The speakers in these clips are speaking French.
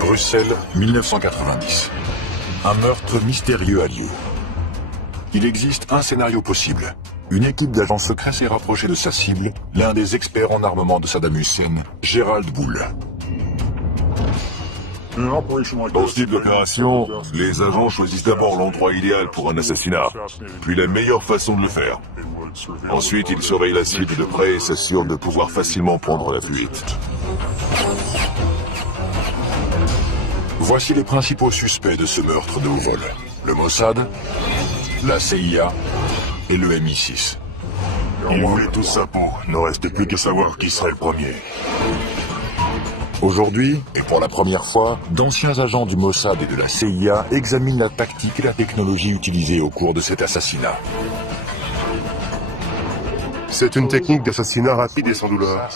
Bruxelles, 1990. Un meurtre mystérieux a lieu. Il existe un scénario possible. Une équipe d'agents secrets s'est rapprochée de sa cible, l'un des experts en armement de Saddam Hussein, Gerald Bull. Dans ce type d'opération, les agents choisissent d'abord l'endroit idéal pour un assassinat, puis la meilleure façon de le faire. Ensuite, ils surveillent la cible de près et s'assurent de pouvoir facilement prendre la fuite. Voici les principaux suspects de ce meurtre de haut vol. Le Mossad, la CIA et le MI6. Ils voulaient tous sa peau, ne reste plus qu'à savoir qui serait le premier. Aujourd'hui, et pour la première fois, d'anciens agents du Mossad et de la CIA examinent la tactique et la technologie utilisée au cours de cet assassinat. C'est une technique d'assassinat rapide et sans douleur.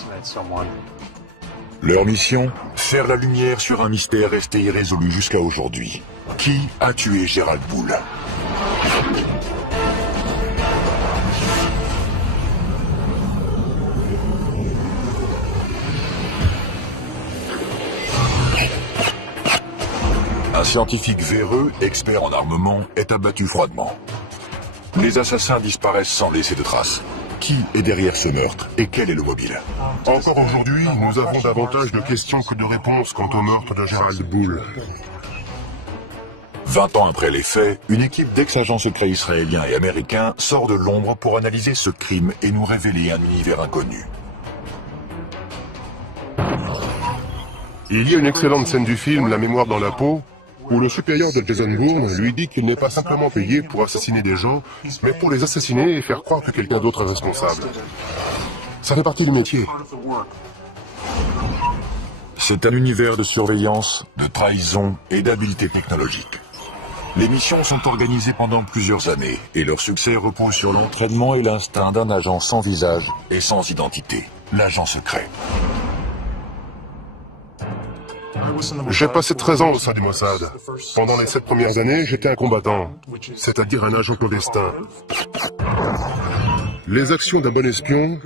Leur mission, faire la lumière sur un mystère resté irrésolu jusqu'à aujourd'hui. Qui a tué Gerald Bull? Un scientifique véreux, expert en armement, est abattu froidement. Les assassins disparaissent sans laisser de traces. Qui est derrière ce meurtre et quel est le mobile? Encore aujourd'hui, nous avons davantage de questions que de réponses quant au meurtre de Gerald Bull. 20 ans après les faits, une équipe d'ex-agents secrets israéliens et américains sort de l'ombre pour analyser ce crime et nous révéler un univers inconnu. Il y a une excellente scène du film La mémoire dans la peau, où le supérieur de Jason Bourne lui dit qu'il n'est pas simplement payé pour assassiner des gens, mais pour les assassiner et faire croire que quelqu'un d'autre est responsable. Ça fait partie du métier. C'est un univers de surveillance, de trahison et d'habileté technologique. Les missions sont organisées pendant plusieurs années et leur succès repose sur l'entraînement et l'instinct d'un agent sans visage et sans identité, l'agent secret. J'ai passé 13 ans au sein du Mossad. Pendant les 7 premières années, j'étais un combattant, c'est-à-dire un agent clandestin. Les actions d'un bon espion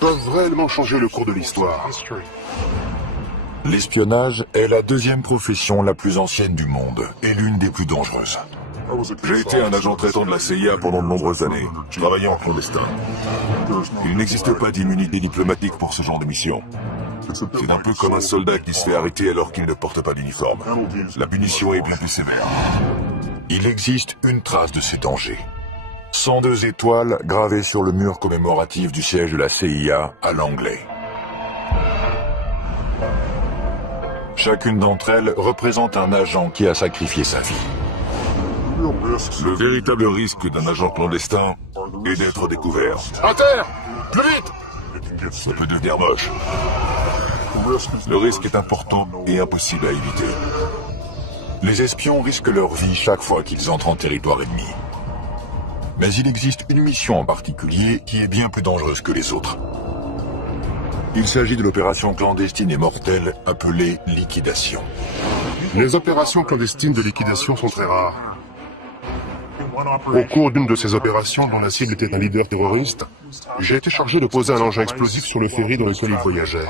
peuvent réellement changer le cours de l'histoire. L'espionnage est la deuxième profession la plus ancienne du monde et l'une des plus dangereuses. J'ai été un agent traitant de la CIA pendant de nombreuses années. Je travaillais en clandestin. Il n'existe pas d'immunité diplomatique pour ce genre de mission. C'est un peu comme un soldat qui se fait arrêter alors qu'il ne porte pas d'uniforme. La punition est bien plus sévère. Il existe une trace de ces dangers. 102 étoiles gravées sur le mur commémoratif du siège de la CIA à Langley. Chacune d'entre elles représente un agent qui a sacrifié sa vie. Le véritable risque d'un agent clandestin est d'être découvert. À terre! Plus vite! Ça peut devenir moche. Le risque est important et impossible à éviter. Les espions risquent leur vie chaque fois qu'ils entrent en territoire ennemi. Mais il existe une mission en particulier qui est bien plus dangereuse que les autres. Il s'agit de l'opération clandestine et mortelle appelée liquidation. Les opérations clandestines de liquidation sont très rares. Au cours d'une de ces opérations, dont la cible était un leader terroriste, j'ai été chargé de poser un engin explosif sur le ferry dans lequel il voyageait.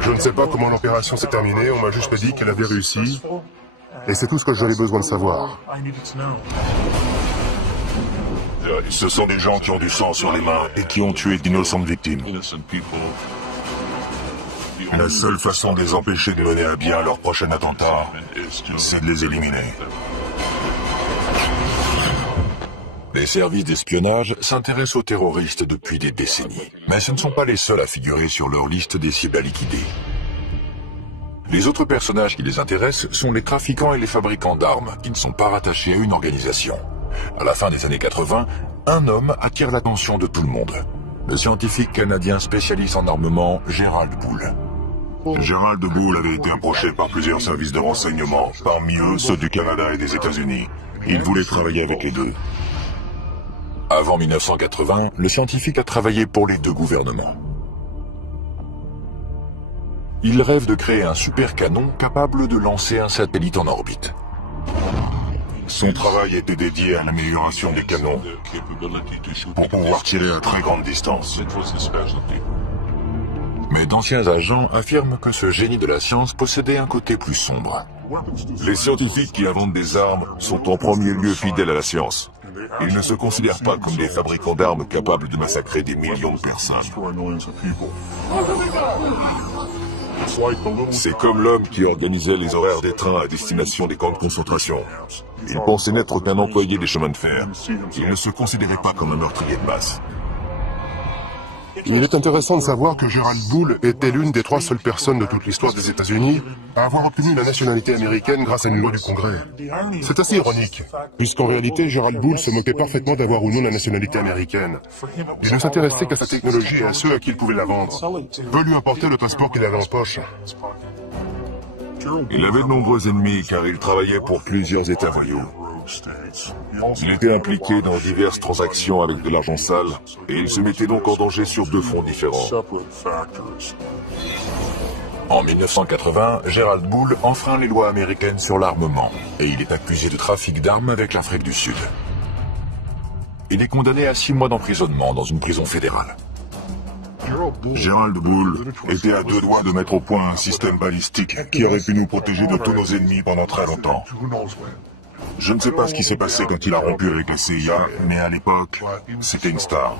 Je ne sais pas comment l'opération s'est terminée, on m'a juste dit qu'elle avait réussi, et c'est tout ce que j'avais besoin de savoir. Ce sont des gens qui ont du sang sur les mains et qui ont tué d'innocentes victimes. La seule façon de les empêcher de mener à bien leur prochain attentat, c'est de les éliminer. Les services d'espionnage s'intéressent aux terroristes depuis des décennies. Mais ce ne sont pas les seuls à figurer sur leur liste des cibles à liquider. Les autres personnages qui les intéressent sont les trafiquants et les fabricants d'armes, qui ne sont pas rattachés à une organisation. À la fin des années 80, un homme attire l'attention de tout le monde. Le scientifique canadien spécialiste en armement, Gerald Bull. Gerald Bull avait été approché par plusieurs services de renseignement, parmi eux ceux du Canada et des États-Unis. Il voulait travailler avec les deux. Avant 1980, le scientifique a travaillé pour les deux gouvernements. Il rêve de créer un super canon capable de lancer un satellite en orbite. Son travail était dédié à l'amélioration des canons pour pouvoir tirer à très grande distance. Mais d'anciens agents affirment que ce génie de la science possédait un côté plus sombre. Les scientifiques qui inventent des armes sont en premier lieu fidèles à la science. Ils ne se considèrent pas comme des fabricants d'armes capables de massacrer des millions de personnes. C'est comme l'homme qui organisait les horaires des trains à destination des camps de concentration. Il pensait n'être qu'un employé des chemins de fer. Il ne se considérait pas comme un meurtrier de masse. Il est intéressant de savoir que Gerald Bull était l'une des 3 seules personnes de toute l'histoire des États-Unis à avoir obtenu la nationalité américaine grâce à une loi du Congrès. C'est assez ironique, puisqu'en réalité, Gerald Bull se moquait parfaitement d'avoir ou non la nationalité américaine. Il ne s'intéressait qu'à sa technologie et à ceux à qui il pouvait la vendre. Peu lui importait le passeport qu'il avait en poche. Il avait de nombreux ennemis car il travaillait pour plusieurs États voyous. Il était impliqué dans diverses transactions avec de l'argent sale et il se mettait donc en danger sur 2 fronts différents. En 1980, Gerald Bull enfreint les lois américaines sur l'armement et il est accusé de trafic d'armes avec l'Afrique du Sud. Il est condamné à 6 mois d'emprisonnement dans une prison fédérale. Gerald Bull était à 2 doigts de mettre au point un système balistique qui aurait pu nous protéger de tous nos ennemis pendant très longtemps. Je ne sais pas ce qui s'est passé quand il a rompu avec la CIA, mais à l'époque, c'était une star.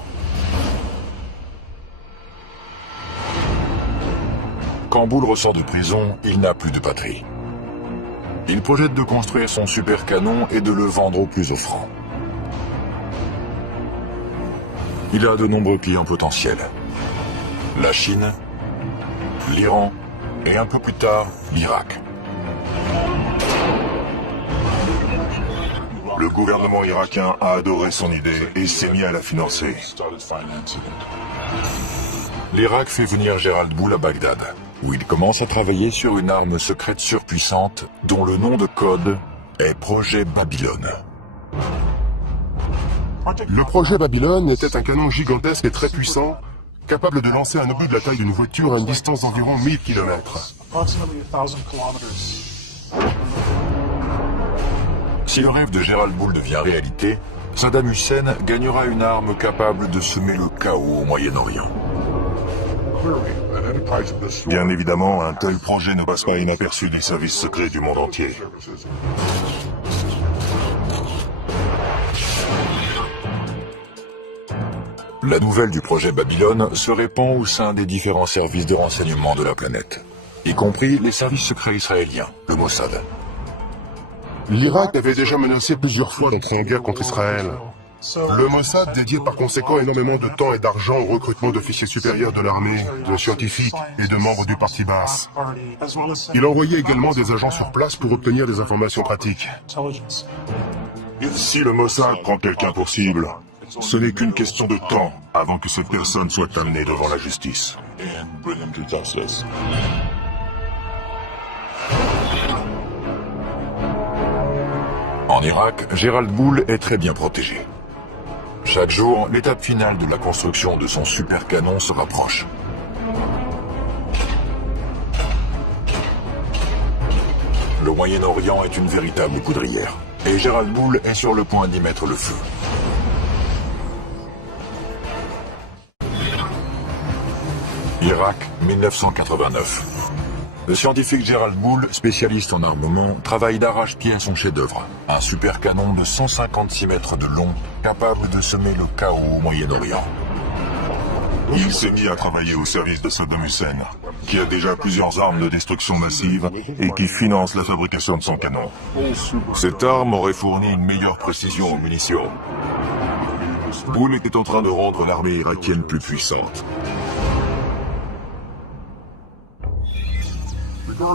Quand Bull ressort de prison, il n'a plus de patrie. Il projette de construire son super canon et de le vendre au plus offrant. Il a de nombreux clients potentiels. La Chine, l'Iran et un peu plus tard, l'Irak. Le gouvernement irakien a adoré son idée et s'est mis à la financer. L'Irak fait venir Gerald Bull à Bagdad, où il commence à travailler sur une arme secrète surpuissante dont le nom de code est Projet Babylone. Le projet Babylone était un canon gigantesque et très puissant, capable de lancer un obus de la taille d'une voiture à une distance d'environ 1000 km. Si le rêve de Gerald Bull devient réalité, Saddam Hussein gagnera une arme capable de semer le chaos au Moyen-Orient. Bien évidemment, un tel projet ne passe pas inaperçu des services secrets du monde entier. La nouvelle du projet Babylone se répand au sein des différents services de renseignement de la planète, y compris les services secrets israéliens, le Mossad. L'Irak avait déjà menacé plusieurs fois d'entrer en guerre contre Israël. Le Mossad dédiait par conséquent énormément de temps et d'argent au recrutement d'officiers supérieurs de l'armée, de scientifiques et de membres du parti Baas. Il envoyait également des agents sur place pour obtenir des informations pratiques. Si le Mossad prend quelqu'un pour cible, ce n'est qu'une question de temps avant que cette personne soit amenée devant la justice. En Irak, Gerald Bull est très bien protégé. Chaque jour, l'étape finale de la construction de son super canon se rapproche. Le Moyen-Orient est une véritable poudrière, et Gerald Bull est sur le point d'y mettre le feu. Irak, 1989. Le scientifique Gerald Bull, spécialiste en armement, travaille d'arrache-pied à son chef-d'œuvre, un super canon de 156 mètres de long, capable de semer le chaos au Moyen-Orient. Il s'est mis à travailler au service de Saddam Hussein, qui a déjà plusieurs armes de destruction massive et qui finance la fabrication de son canon. Cette arme aurait fourni une meilleure précision aux munitions. Bull était en train de rendre l'armée irakienne plus puissante.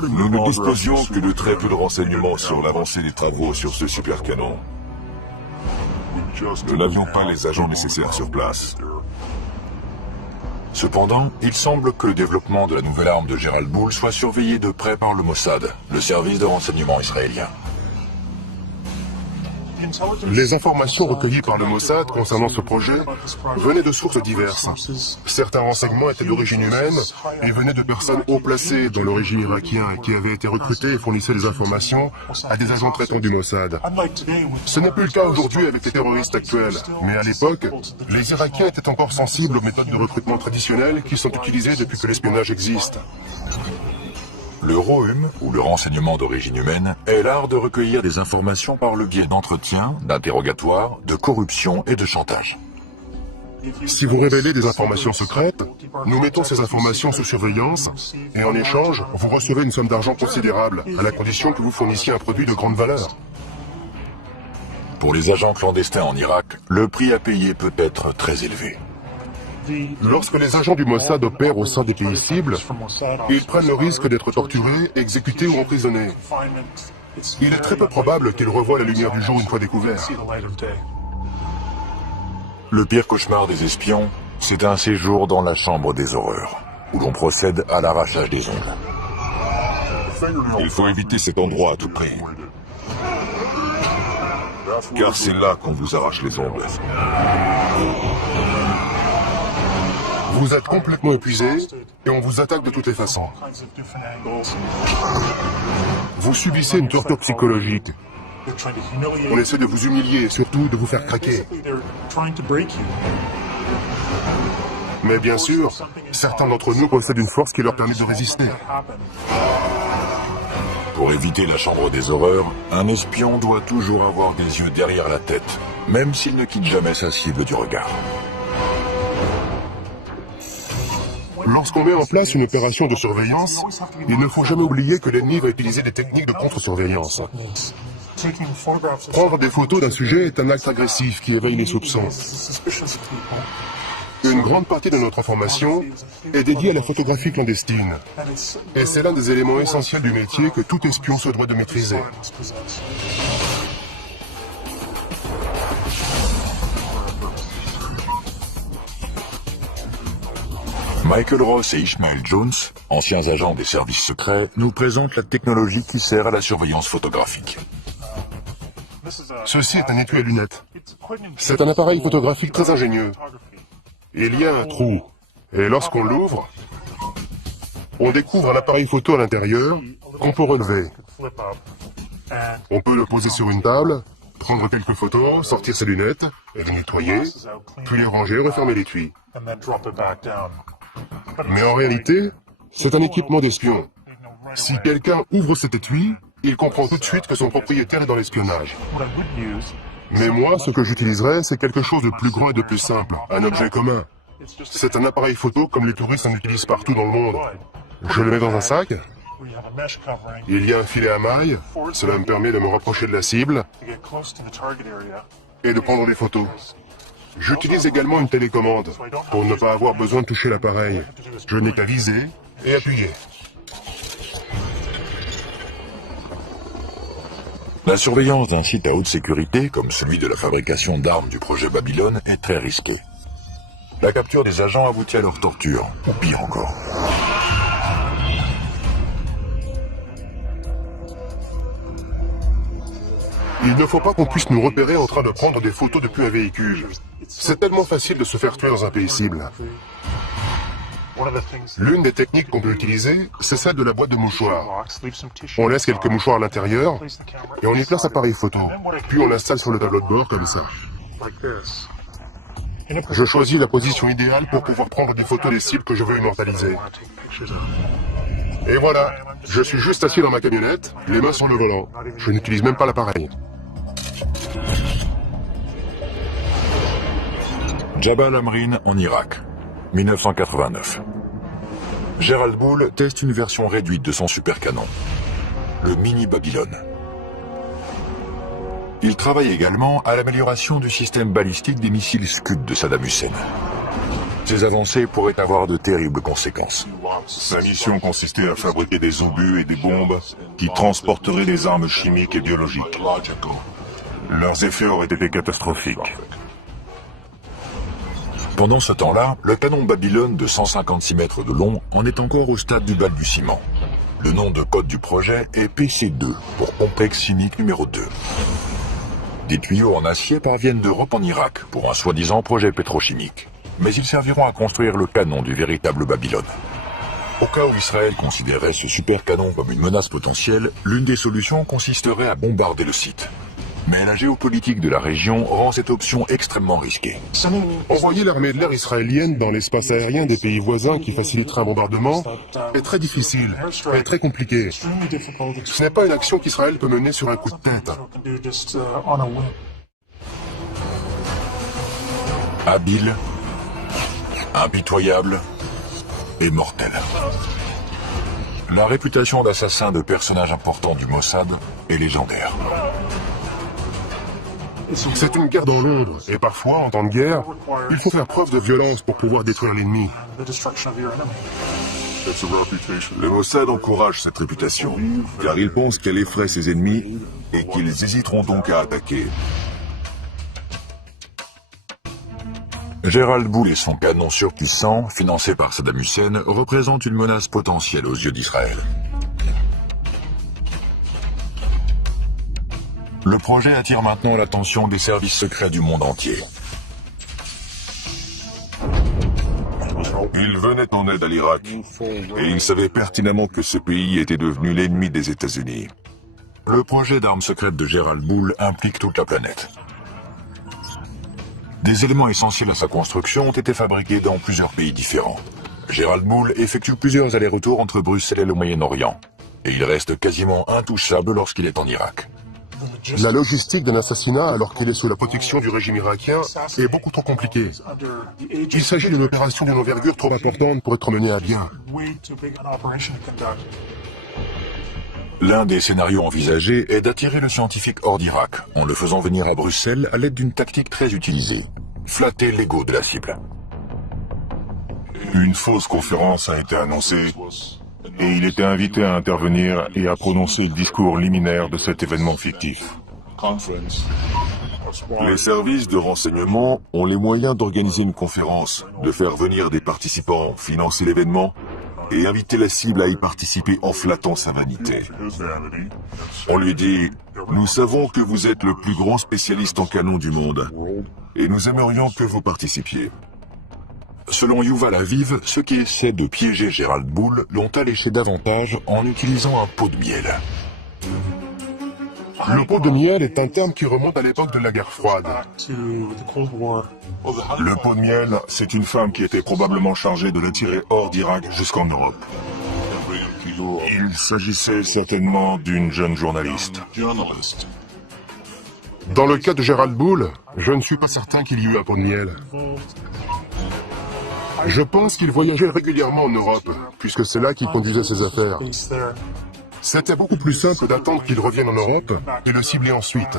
Nous ne disposions que de très peu de renseignements sur l'avancée des travaux sur ce super canon. Nous n'avions pas les agents nécessaires sur place. Cependant, il semble que le développement de la nouvelle arme de Gerald Bull soit surveillé de près par le Mossad, le service de renseignement israélien. Les informations recueillies par le Mossad concernant ce projet venaient de sources diverses. Certains renseignements étaient d'origine humaine et venaient de personnes haut placées dans le régime irakien qui avaient été recrutés et fournissaient des informations à des agents traitants du Mossad. Ce n'est plus le cas aujourd'hui avec les terroristes actuels, mais à l'époque, les Irakiens étaient encore sensibles aux méthodes de recrutement traditionnelles qui sont utilisées depuis que l'espionnage existe. Le ROHUM, ou le renseignement d'origine humaine, est l'art de recueillir des informations par le biais d'entretiens, d'interrogatoires, de corruption et de chantage. Si vous révélez des informations secrètes, nous mettons ces informations sous surveillance et en échange, vous recevez une somme d'argent considérable, à la condition que vous fournissiez un produit de grande valeur. Pour les agents clandestins en Irak, le prix à payer peut être très élevé. Lorsque les agents du Mossad opèrent au sein des pays cibles, ils prennent le risque d'être torturés, exécutés ou emprisonnés. Il est très peu probable qu'ils revoient la lumière du jour une fois découverts. Le pire cauchemar des espions, c'est un séjour dans la chambre des horreurs, où l'on procède à l'arrachage des ongles. Il faut éviter cet endroit à tout prix. Car c'est là qu'on vous arrache les ongles. Vous êtes complètement épuisé et on vous attaque de toutes les façons. Vous subissez une torture psychologique. On essaie de vous humilier et surtout de vous faire craquer. Mais bien sûr, certains d'entre nous possèdent une force qui leur permet de résister. Pour éviter la chambre des horreurs, un espion doit toujours avoir des yeux derrière la tête, même s'il ne quitte jamais sa cible du regard. Lorsqu'on met en place une opération de surveillance, il ne faut jamais oublier que l'ennemi va utiliser des techniques de contre-surveillance. Prendre des photos d'un sujet est un acte agressif qui éveille les soupçons. Une grande partie de notre information est dédiée à la photographie clandestine. Et c'est l'un des éléments essentiels du métier que tout espion se doit de maîtriser. Michael Ross et Ishmael Jones, anciens agents des services secrets, nous présentent la technologie qui sert à la surveillance photographique. Ceci est un étui à lunettes. C'est un appareil photographique très ingénieux. Il y a un trou, et lorsqu'on l'ouvre, on découvre un appareil photo à l'intérieur qu'on peut relever. On peut le poser sur une table, prendre quelques photos, sortir ses lunettes, et les nettoyer, puis les ranger et refermer l'étui. Mais en réalité, c'est un équipement d'espion. Si quelqu'un ouvre cet étui, il comprend tout de suite que son propriétaire est dans l'espionnage. Mais moi, ce que j'utiliserais, c'est quelque chose de plus grand et de plus simple, un objet commun. C'est un appareil photo comme les touristes en utilisent partout dans le monde. Je le mets dans un sac. Il y a un filet à mailles, cela me permet de me rapprocher de la cible et de prendre des photos. J'utilise également une télécommande pour ne pas avoir besoin de toucher l'appareil. Je n'ai qu'à viser et appuyer. La surveillance d'un site à haute sécurité, comme celui de la fabrication d'armes du projet Babylone, est très risquée. La capture des agents aboutit à leur torture, ou pire encore. Il ne faut pas qu'on puisse nous repérer en train de prendre des photos depuis un véhicule. C'est tellement facile de se faire tuer dans un pays cible. L'une des techniques qu'on peut utiliser, c'est celle de la boîte de mouchoirs. On laisse quelques mouchoirs à l'intérieur et on y place l'appareil photo. Puis on l'installe sur le tableau de bord comme ça. Je choisis la position idéale pour pouvoir prendre des photos des cibles que je veux immortaliser. Et voilà, je suis juste assis dans ma camionnette, les mains sur le volant. Je n'utilise même pas l'appareil. Jabal Amrin en Irak, 1989. Gerald Bull teste une version réduite de son supercanon, le Mini Babylone. Il travaille également à l'amélioration du système balistique des missiles Scud de Saddam Hussein. Ces avancées pourraient avoir de terribles conséquences. Sa mission consistait à fabriquer des obus et des bombes qui transporteraient des armes chimiques et biologiques. Leurs effets auraient été catastrophiques. Pendant ce temps-là, le canon Babylone de 156 mètres de long en est encore au stade du balbutiement. Le nom de code du projet est PC2, pour complexe chimique numéro 2. Des tuyaux en acier parviennent d'Europe en Irak pour un soi-disant projet pétrochimique. Mais ils serviront à construire le canon du véritable Babylone. Au cas où Israël considérait ce super canon comme une menace potentielle, l'une des solutions consisterait à bombarder le site. Mais la géopolitique de la région rend cette option extrêmement risquée. Envoyer l'armée de l'air israélienne dans l'espace aérien des pays voisins qui faciliterait un bombardement est très difficile et très compliqué. Ce n'est pas une action qu'Israël peut mener sur un coup de tête. Habile, impitoyable et mortel. La réputation d'assassin de personnages importants du Mossad est légendaire. C'est une guerre dans l'ombre, et parfois, en temps de guerre, il faut faire preuve de violence pour pouvoir détruire l'ennemi. Le Mossad encourage cette réputation, car il pense qu'elle effraie ses ennemis et qu'ils hésiteront donc à attaquer. Gérald Boule et son canon surpuissant, financé par Saddam Hussein, représentent une menace potentielle aux yeux d'Israël. Le projet attire maintenant l'attention des services secrets du monde entier. Il venait en aide à l'Irak, et il savait pertinemment que ce pays était devenu l'ennemi des États-Unis. Le projet d'armes secrètes de Gérald Boule implique toute la planète. Des éléments essentiels à sa construction ont été fabriqués dans plusieurs pays différents. Gérald Boule effectue plusieurs allers-retours entre Bruxelles et le Moyen-Orient, et il reste quasiment intouchable lorsqu'il est en Irak. La logistique d'un assassinat alors qu'il est sous la protection du régime irakien est beaucoup trop compliquée. Il s'agit d'une opération d'une envergure trop importante pour être menée à bien. L'un des scénarios envisagés est d'attirer le scientifique hors d'Irak, en le faisant venir à Bruxelles à l'aide d'une tactique très utilisée. Flatter l'ego de la cible. Une fausse conférence a été annoncée, et il était invité à intervenir et à prononcer le discours liminaire de cet événement fictif. Les services de renseignement ont les moyens d'organiser une conférence, de faire venir des participants, financer l'événement, et inviter la cible à y participer en flattant sa vanité. On lui dit « Nous savons que vous êtes le plus grand spécialiste en canon du monde, et nous aimerions que vous participiez. » Selon Yuval Aviv, ceux qui essaient de piéger Gérald Boule l'ont alléché davantage en utilisant un pot de miel. Le pot de miel est un terme qui remonte à l'époque de la guerre froide. Le pot de miel, c'est une femme qui était probablement chargée de l'attirer hors d'Irak jusqu'en Europe. Il s'agissait certainement d'une jeune journaliste. Dans le cas de Gérald Boule, je ne suis pas certain qu'il y eut un pot de miel. Je pense qu'il voyageait régulièrement en Europe, puisque c'est là qu'il conduisait ses affaires. C'était beaucoup plus simple d'attendre qu'il revienne en Europe et le cibler ensuite.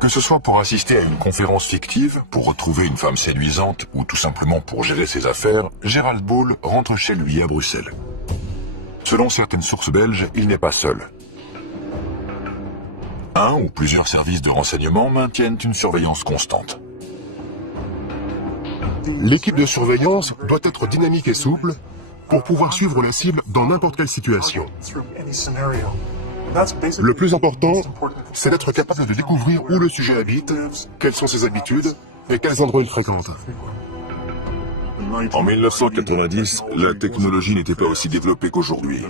Que ce soit pour assister à une conférence fictive, pour retrouver une femme séduisante ou tout simplement pour gérer ses affaires, Gérald Boule rentre chez lui à Bruxelles. Selon certaines sources belges, il n'est pas seul. Un ou plusieurs services de renseignement maintiennent une surveillance constante. L'équipe de surveillance doit être dynamique et souple pour pouvoir suivre la cible dans n'importe quelle situation. Le plus important, c'est d'être capable de découvrir où le sujet habite, quelles sont ses habitudes et quels endroits il fréquente. En 1990, la technologie n'était pas aussi développée qu'aujourd'hui.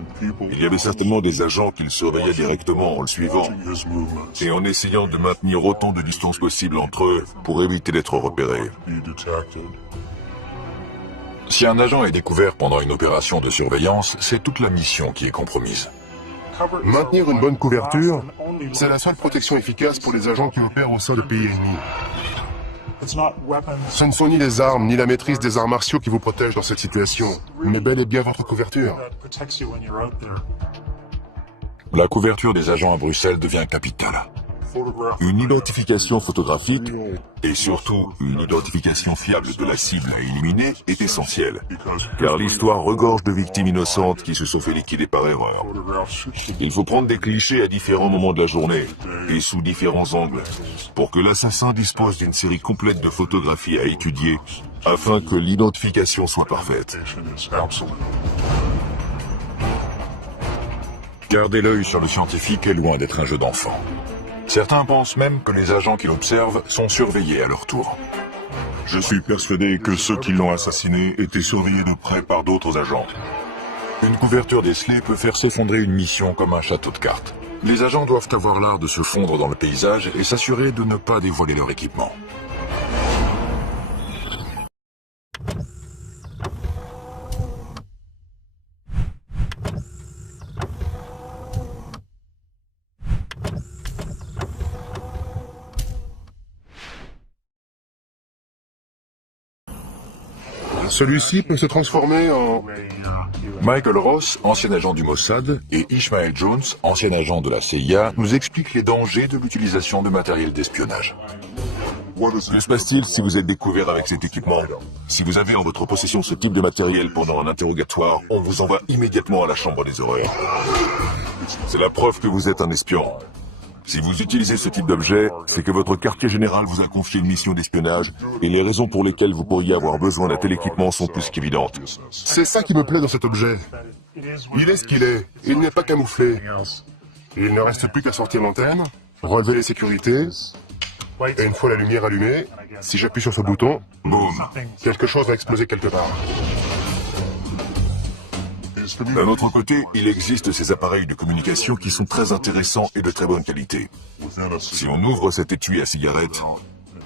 Il y avait certainement des agents qui le surveillaient directement en le suivant et en essayant de maintenir autant de distance possible entre eux pour éviter d'être repérés. Si un agent est découvert pendant une opération de surveillance, c'est toute la mission qui est compromise. Maintenir une bonne couverture, c'est la seule protection efficace pour les agents qui opèrent au sein de pays ennemis. Ce ne sont ni les armes, ni la maîtrise des arts martiaux qui vous protègent dans cette situation, mais bel et bien votre couverture. La couverture des agents à Bruxelles devient capitale. Une identification photographique et surtout une identification fiable de la cible à éliminer est essentielle, car l'histoire regorge de victimes innocentes qui se sont fait liquider par erreur. Il faut prendre des clichés à différents moments de la journée et sous différents angles pour que l'assassin dispose d'une série complète de photographies à étudier afin que l'identification soit parfaite. Garder l'œil sur le scientifique est loin d'être un jeu d'enfant. Certains pensent même que les agents qui l'observent sont surveillés à leur tour. Je suis persuadé que ceux qui l'ont assassiné étaient surveillés de près par d'autres agents. Une couverture décelée peut faire s'effondrer une mission comme un château de cartes. Les agents doivent avoir l'art de se fondre dans le paysage et s'assurer de ne pas dévoiler leur équipement. Celui-ci peut se transformer en... Michael Ross, ancien agent du Mossad, et Ishmael Jones, ancien agent de la CIA, nous expliquent les dangers de l'utilisation de matériel d'espionnage. Que se passe-t-il si vous êtes découvert avec cet équipement? Si vous avez en votre possession ce type de matériel pendant un interrogatoire, on vous envoie immédiatement à la chambre des horreurs. C'est la preuve que vous êtes un espion. Si vous utilisez ce type d'objet, c'est que votre quartier général vous a confié une mission d'espionnage et les raisons pour lesquelles vous pourriez avoir besoin d'un tel équipement sont plus qu'évidentes. C'est ça qui me plaît dans cet objet. Il est ce qu'il est, il n'est pas camouflé. Il ne reste plus qu'à sortir l'antenne, relever les sécurités, et une fois la lumière allumée, si j'appuie sur ce bouton, boum, quelque chose va exploser quelque part. D'un autre côté, il existe ces appareils de communication qui sont très intéressants et de très bonne qualité. Si on ouvre cet étui à cigarette,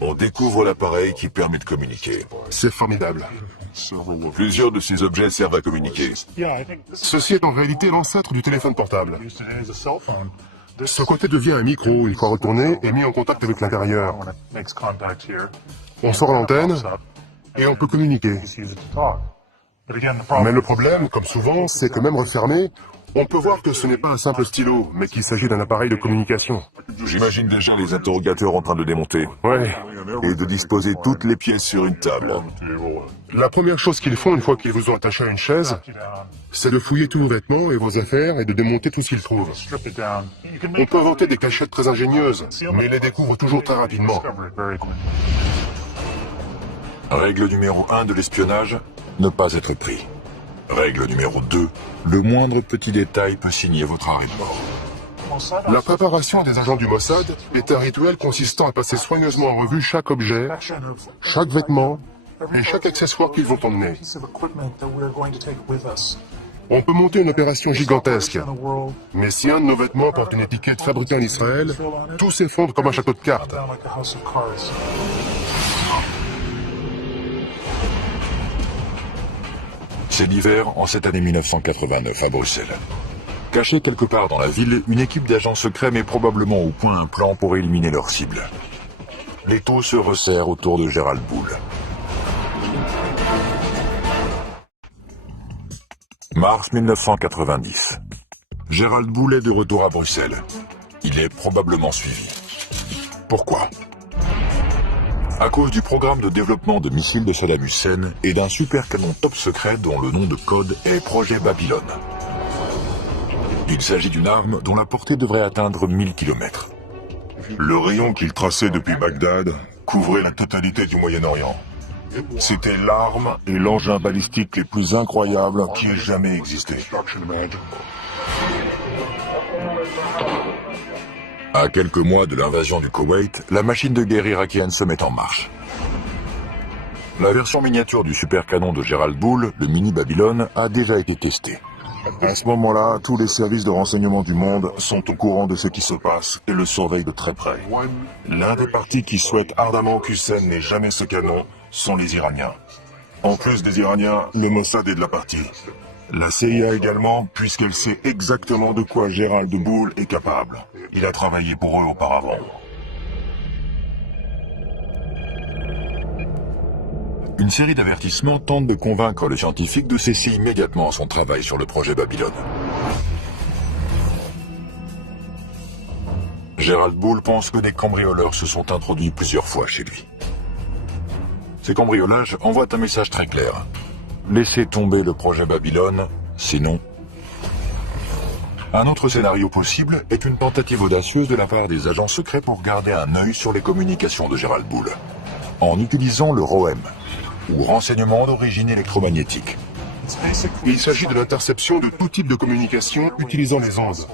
on découvre l'appareil qui permet de communiquer. C'est formidable. Plusieurs de ces objets servent à communiquer. Ceci est en réalité l'ancêtre du téléphone portable. Ce côté devient un micro une fois retourné et mis en contact avec l'intérieur. On sort l'antenne et on peut communiquer. Mais le problème, comme souvent, c'est que même refermé, on peut voir que ce n'est pas un simple stylo, mais qu'il s'agit d'un appareil de communication. J'imagine déjà les interrogateurs en train de démonter. Ouais. Et de disposer toutes les pièces sur une table. La première chose qu'ils font une fois qu'ils vous ont attaché à une chaise, c'est de fouiller tous vos vêtements et vos affaires et de démonter tout ce qu'ils trouvent. On peut inventer des cachettes très ingénieuses, mais ils les découvrent toujours très rapidement. Règle numéro 1 de l'espionnage, ne pas être pris. Règle numéro 2, le moindre petit détail peut signer votre arrêt de mort. La préparation des agents du Mossad est un rituel consistant à passer soigneusement en revue chaque objet, chaque vêtement et chaque accessoire qu'ils vont emmener. On peut monter une opération gigantesque, mais si un de nos vêtements porte une étiquette fabriquée en Israël, tout s'effondre comme un château de cartes. C'est l'hiver en cette année 1989 à Bruxelles. Cachée quelque part dans la ville, une équipe d'agents secrets met probablement au point un plan pour éliminer leur cible. L'étau se resserre autour de Gérald Bull. Mars 1990. Gérald Bull est de retour à Bruxelles. Il est probablement suivi. Pourquoi ? À cause du programme de développement de missiles de Saddam Hussein et d'un super canon top secret dont le nom de code est Projet Babylone. Il s'agit d'une arme dont la portée devrait atteindre 1000 km. Le rayon qu'il traçait depuis Bagdad couvrait la totalité du Moyen-Orient. C'était l'arme et l'engin balistique les plus incroyables qui aient jamais existé. À quelques mois de l'invasion du Koweït, la machine de guerre irakienne se met en marche. La version miniature du supercanon de Gérald Bull, le mini Babylone, a déjà été testée. À ce moment-là, tous les services de renseignement du monde sont au courant de ce qui se passe et le surveillent de très près. L'un des partis qui souhaite ardemment qu'Hussein n'ait jamais ce canon sont les Iraniens. En plus des Iraniens, le Mossad est de la partie. La CIA également, puisqu'elle sait exactement de quoi Gérald Bull est capable. Il a travaillé pour eux auparavant. Une série d'avertissements tente de convaincre le scientifique de cesser immédiatement son travail sur le projet Babylone. Gérald Bull pense que des cambrioleurs se sont introduits plusieurs fois chez lui. Ces cambriolages envoient un message très clair. Laissez tomber le projet Babylone, sinon... Un autre scénario possible est une tentative audacieuse de la part des agents secrets pour garder un œil sur les communications de Gérald Bull, en utilisant le ROM, ou renseignement d'origine électromagnétique. Il s'agit de l'interception de tout type de communication utilisant les ondes.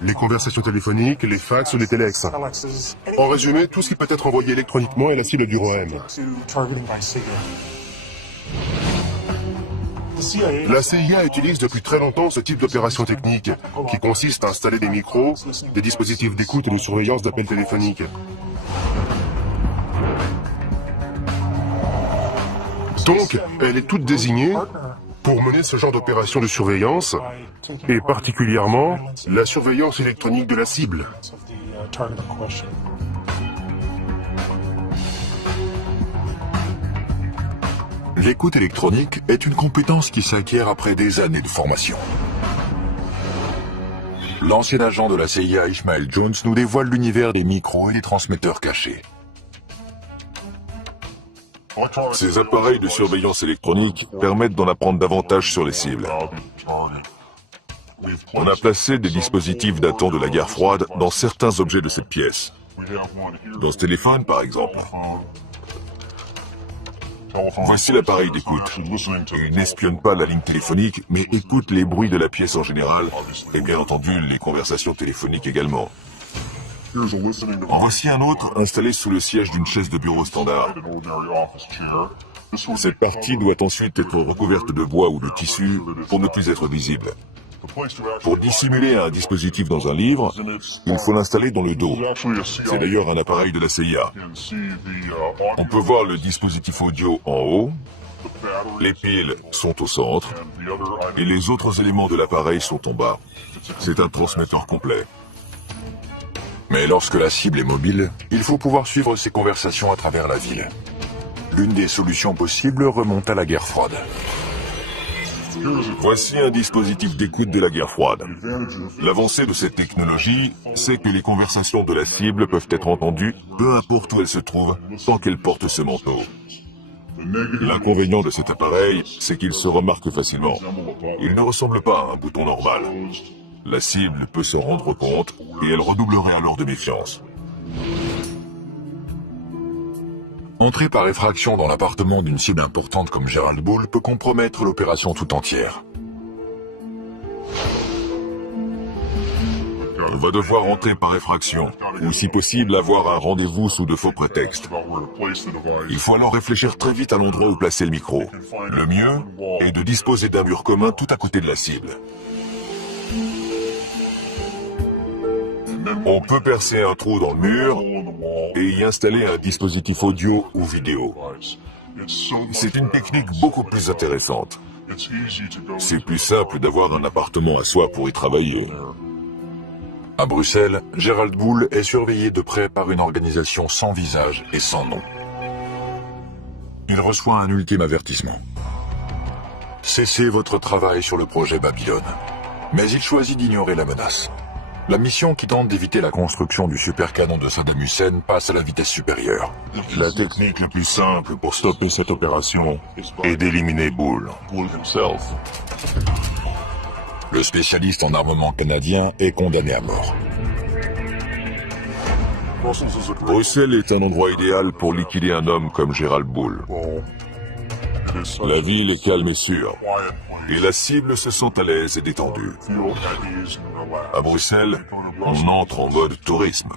Les conversations téléphoniques, les fax ou les téléx. En résumé, tout ce qui peut être envoyé électroniquement est la cible du ROM. La CIA utilise depuis très longtemps ce type d'opération technique, qui consiste à installer des micros, des dispositifs d'écoute et de surveillance d'appels téléphoniques. Donc, elle est toute désignée pour mener ce genre d'opération de surveillance, et particulièrement la surveillance électronique de la cible. L'écoute électronique est une compétence qui s'acquiert après des années de formation. L'ancien agent de la CIA Ishmael Jones nous dévoile l'univers des micros et des transmetteurs cachés. Ces appareils de surveillance électronique permettent d'en apprendre davantage sur les cibles. On a placé des dispositifs datant de la guerre froide dans certains objets de cette pièce. Dans ce téléphone, par exemple. Voici l'appareil d'écoute. Il n'espionne pas la ligne téléphonique, mais écoute les bruits de la pièce en général, et bien entendu les conversations téléphoniques également. En voici un autre installé sous le siège d'une chaise de bureau standard. Cette partie doit ensuite être recouverte de bois ou de tissu pour ne plus être visible. Pour dissimuler un dispositif dans un livre, il faut l'installer dans le dos. C'est d'ailleurs un appareil de la CIA. On peut voir le dispositif audio en haut, les piles sont au centre, et les autres éléments de l'appareil sont en bas. C'est un transmetteur complet. Mais lorsque la cible est mobile, il faut pouvoir suivre ses conversations à travers la ville. L'une des solutions possibles remonte à la guerre froide. Voici un dispositif d'écoute de la guerre froide. L'avancée de cette technologie, c'est que les conversations de la cible peuvent être entendues, peu importe où elle se trouve, tant qu'elle porte ce manteau. L'inconvénient de cet appareil, c'est qu'il se remarque facilement. Il ne ressemble pas à un bouton normal. La cible peut s'en rendre compte et elle redoublerait alors de méfiance. Entrer par effraction dans l'appartement d'une cible importante comme Gerald Bull peut compromettre l'opération tout entière. On va devoir entrer par effraction, ou si possible avoir un rendez-vous sous de faux prétextes. Il faut alors réfléchir très vite à l'endroit où placer le micro. Le mieux est de disposer d'un mur commun tout à côté de la cible. On peut percer un trou dans le mur et y installer un dispositif audio ou vidéo. C'est une technique beaucoup plus intéressante. C'est plus simple d'avoir un appartement à soi pour y travailler. À Bruxelles, Gerald Bull est surveillé de près par une organisation sans visage et sans nom. Il reçoit un ultime avertissement. Cessez votre travail sur le projet Babylone. Mais il choisit d'ignorer la menace. La mission qui tente d'éviter la construction du supercanon de Saddam Hussein passe à la vitesse supérieure. La technique la plus simple pour stopper cette opération est d'éliminer Bull himself. Le spécialiste en armement canadien est condamné à mort. Bruxelles est un endroit idéal pour liquider un homme comme Gerald Bull. La ville est calme et sûre, et la cible se sent à l'aise et détendue. À Bruxelles, on entre en mode tourisme.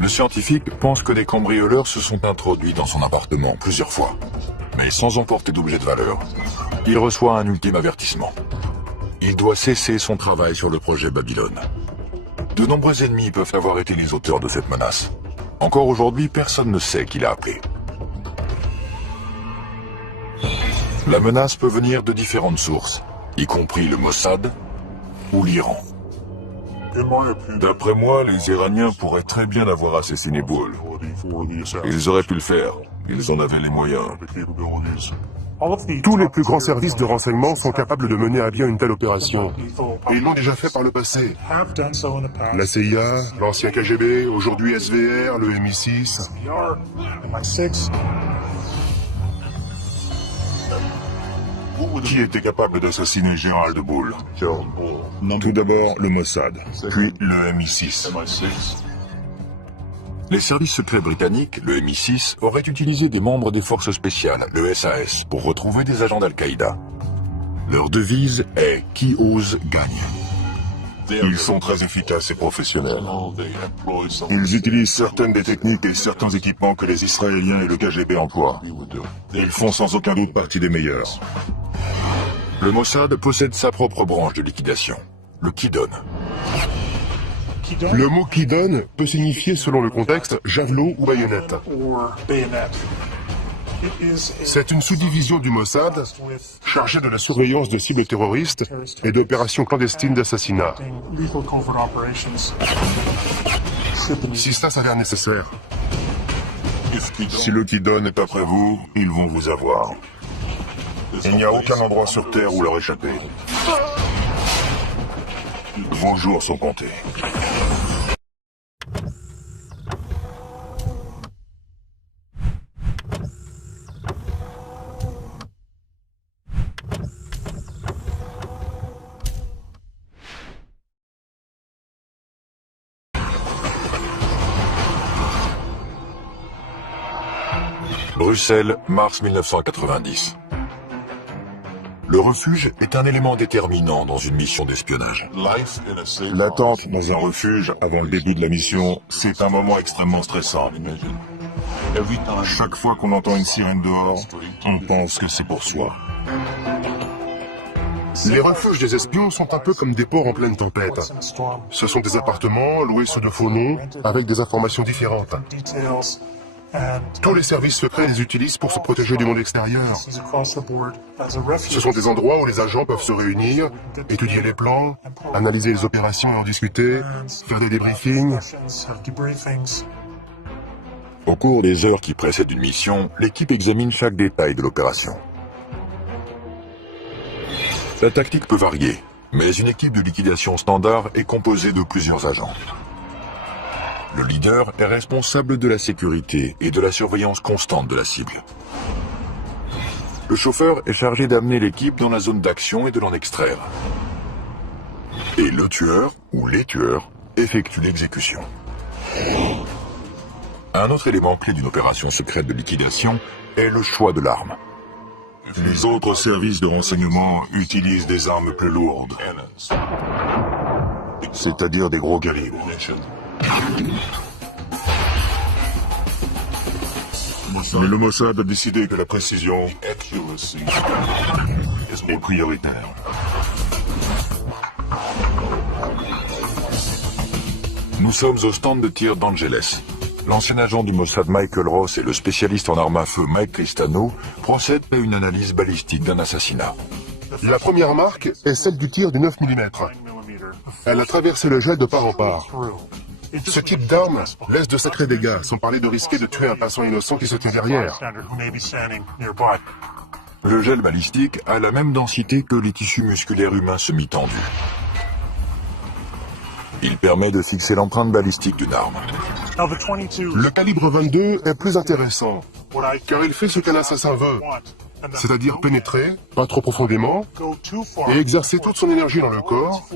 Le scientifique pense que des cambrioleurs se sont introduits dans son appartement plusieurs fois, mais sans emporter d'objets de valeur. Il reçoit un ultime avertissement. Il doit cesser son travail sur le projet Babylone. De nombreux ennemis peuvent avoir été les auteurs de cette menace. Encore aujourd'hui, personne ne sait qui l'a appelé. La menace peut venir de différentes sources, y compris le Mossad ou l'Iran. D'après moi, les Iraniens pourraient très bien avoir assassiné Bull. Ils auraient pu le faire. Ils en avaient les moyens. Tous les plus grands services de renseignement sont capables de mener à bien une telle opération. Et ils l'ont déjà fait par le passé. La CIA, l'ancien KGB, aujourd'hui SVR, le MI6. Qui était capable d'assassiner Gerald Bull? Tout d'abord le Mossad, puis le MI6. Les services secrets britanniques, le MI6, auraient utilisé des membres des forces spéciales, le SAS, pour retrouver des agents d'Al-Qaïda. Leur devise est « Qui ose gagne ». Ils sont très efficaces et professionnels. Ils utilisent certaines des techniques et certains équipements que les Israéliens et le KGB emploient. Ils font sans aucun doute partie des meilleurs. Le Mossad possède sa propre branche de liquidation, le Kidon. Le mot Kidon peut signifier, selon le contexte, javelot ou baïonnette. C'est une sous-division du Mossad chargée de la surveillance de cibles terroristes et d'opérations clandestines d'assassinat. Si ça s'avère nécessaire. Si le Kidon est après vous, ils vont vous avoir. Il n'y a aucun endroit sur Terre où leur échapper. Vos jours sont comptés. Bruxelles, mars 1990. Le refuge est un élément déterminant dans une mission d'espionnage. L'attente dans un refuge avant le début de la mission, c'est un moment extrêmement stressant. Chaque fois qu'on entend une sirène dehors, on pense que c'est pour soi. Les refuges des espions sont un peu comme des ports en pleine tempête. Ce sont des appartements loués sous de faux noms, avec des informations différentes. Tous les services secrets les utilisent pour se protéger du monde extérieur. Ce sont des endroits où les agents peuvent se réunir, étudier les plans, analyser les opérations et en discuter, faire des débriefings. Au cours des heures qui précèdent une mission, l'équipe examine chaque détail de l'opération. La tactique peut varier, mais une équipe de liquidation standard est composée de plusieurs agents. Le leader est responsable de la sécurité et de la surveillance constante de la cible. Le chauffeur est chargé d'amener l'équipe dans la zone d'action et de l'en extraire. Et le tueur, ou les tueurs, effectuent l'exécution. Un autre élément clé d'une opération secrète de liquidation est le choix de l'arme. Les autres services de renseignement utilisent des armes plus lourdes, c'est-à-dire des gros calibres. Mais le Mossad a décidé que la précision est prioritaire. Nous sommes au stand de tir d'Angeles. L'ancien agent du Mossad Michael Ross et le spécialiste en armes à feu Mike Cristano procèdent à une analyse balistique d'un assassinat. La première marque est celle du tir du 9 mm. Elle a traversé le gel de part en part. Ce type d'arme laisse de sacrés dégâts, sans parler de risquer de tuer un passant innocent qui se tient derrière. Le gel balistique a la même densité que les tissus musculaires humains semi-tendus. Il permet de fixer l'empreinte balistique d'une arme. Le calibre 22 est plus intéressant, car il fait ce qu'un assassin veut, c'est-à-dire pénétrer, pas trop profondément, et exercer toute son énergie dans le corps,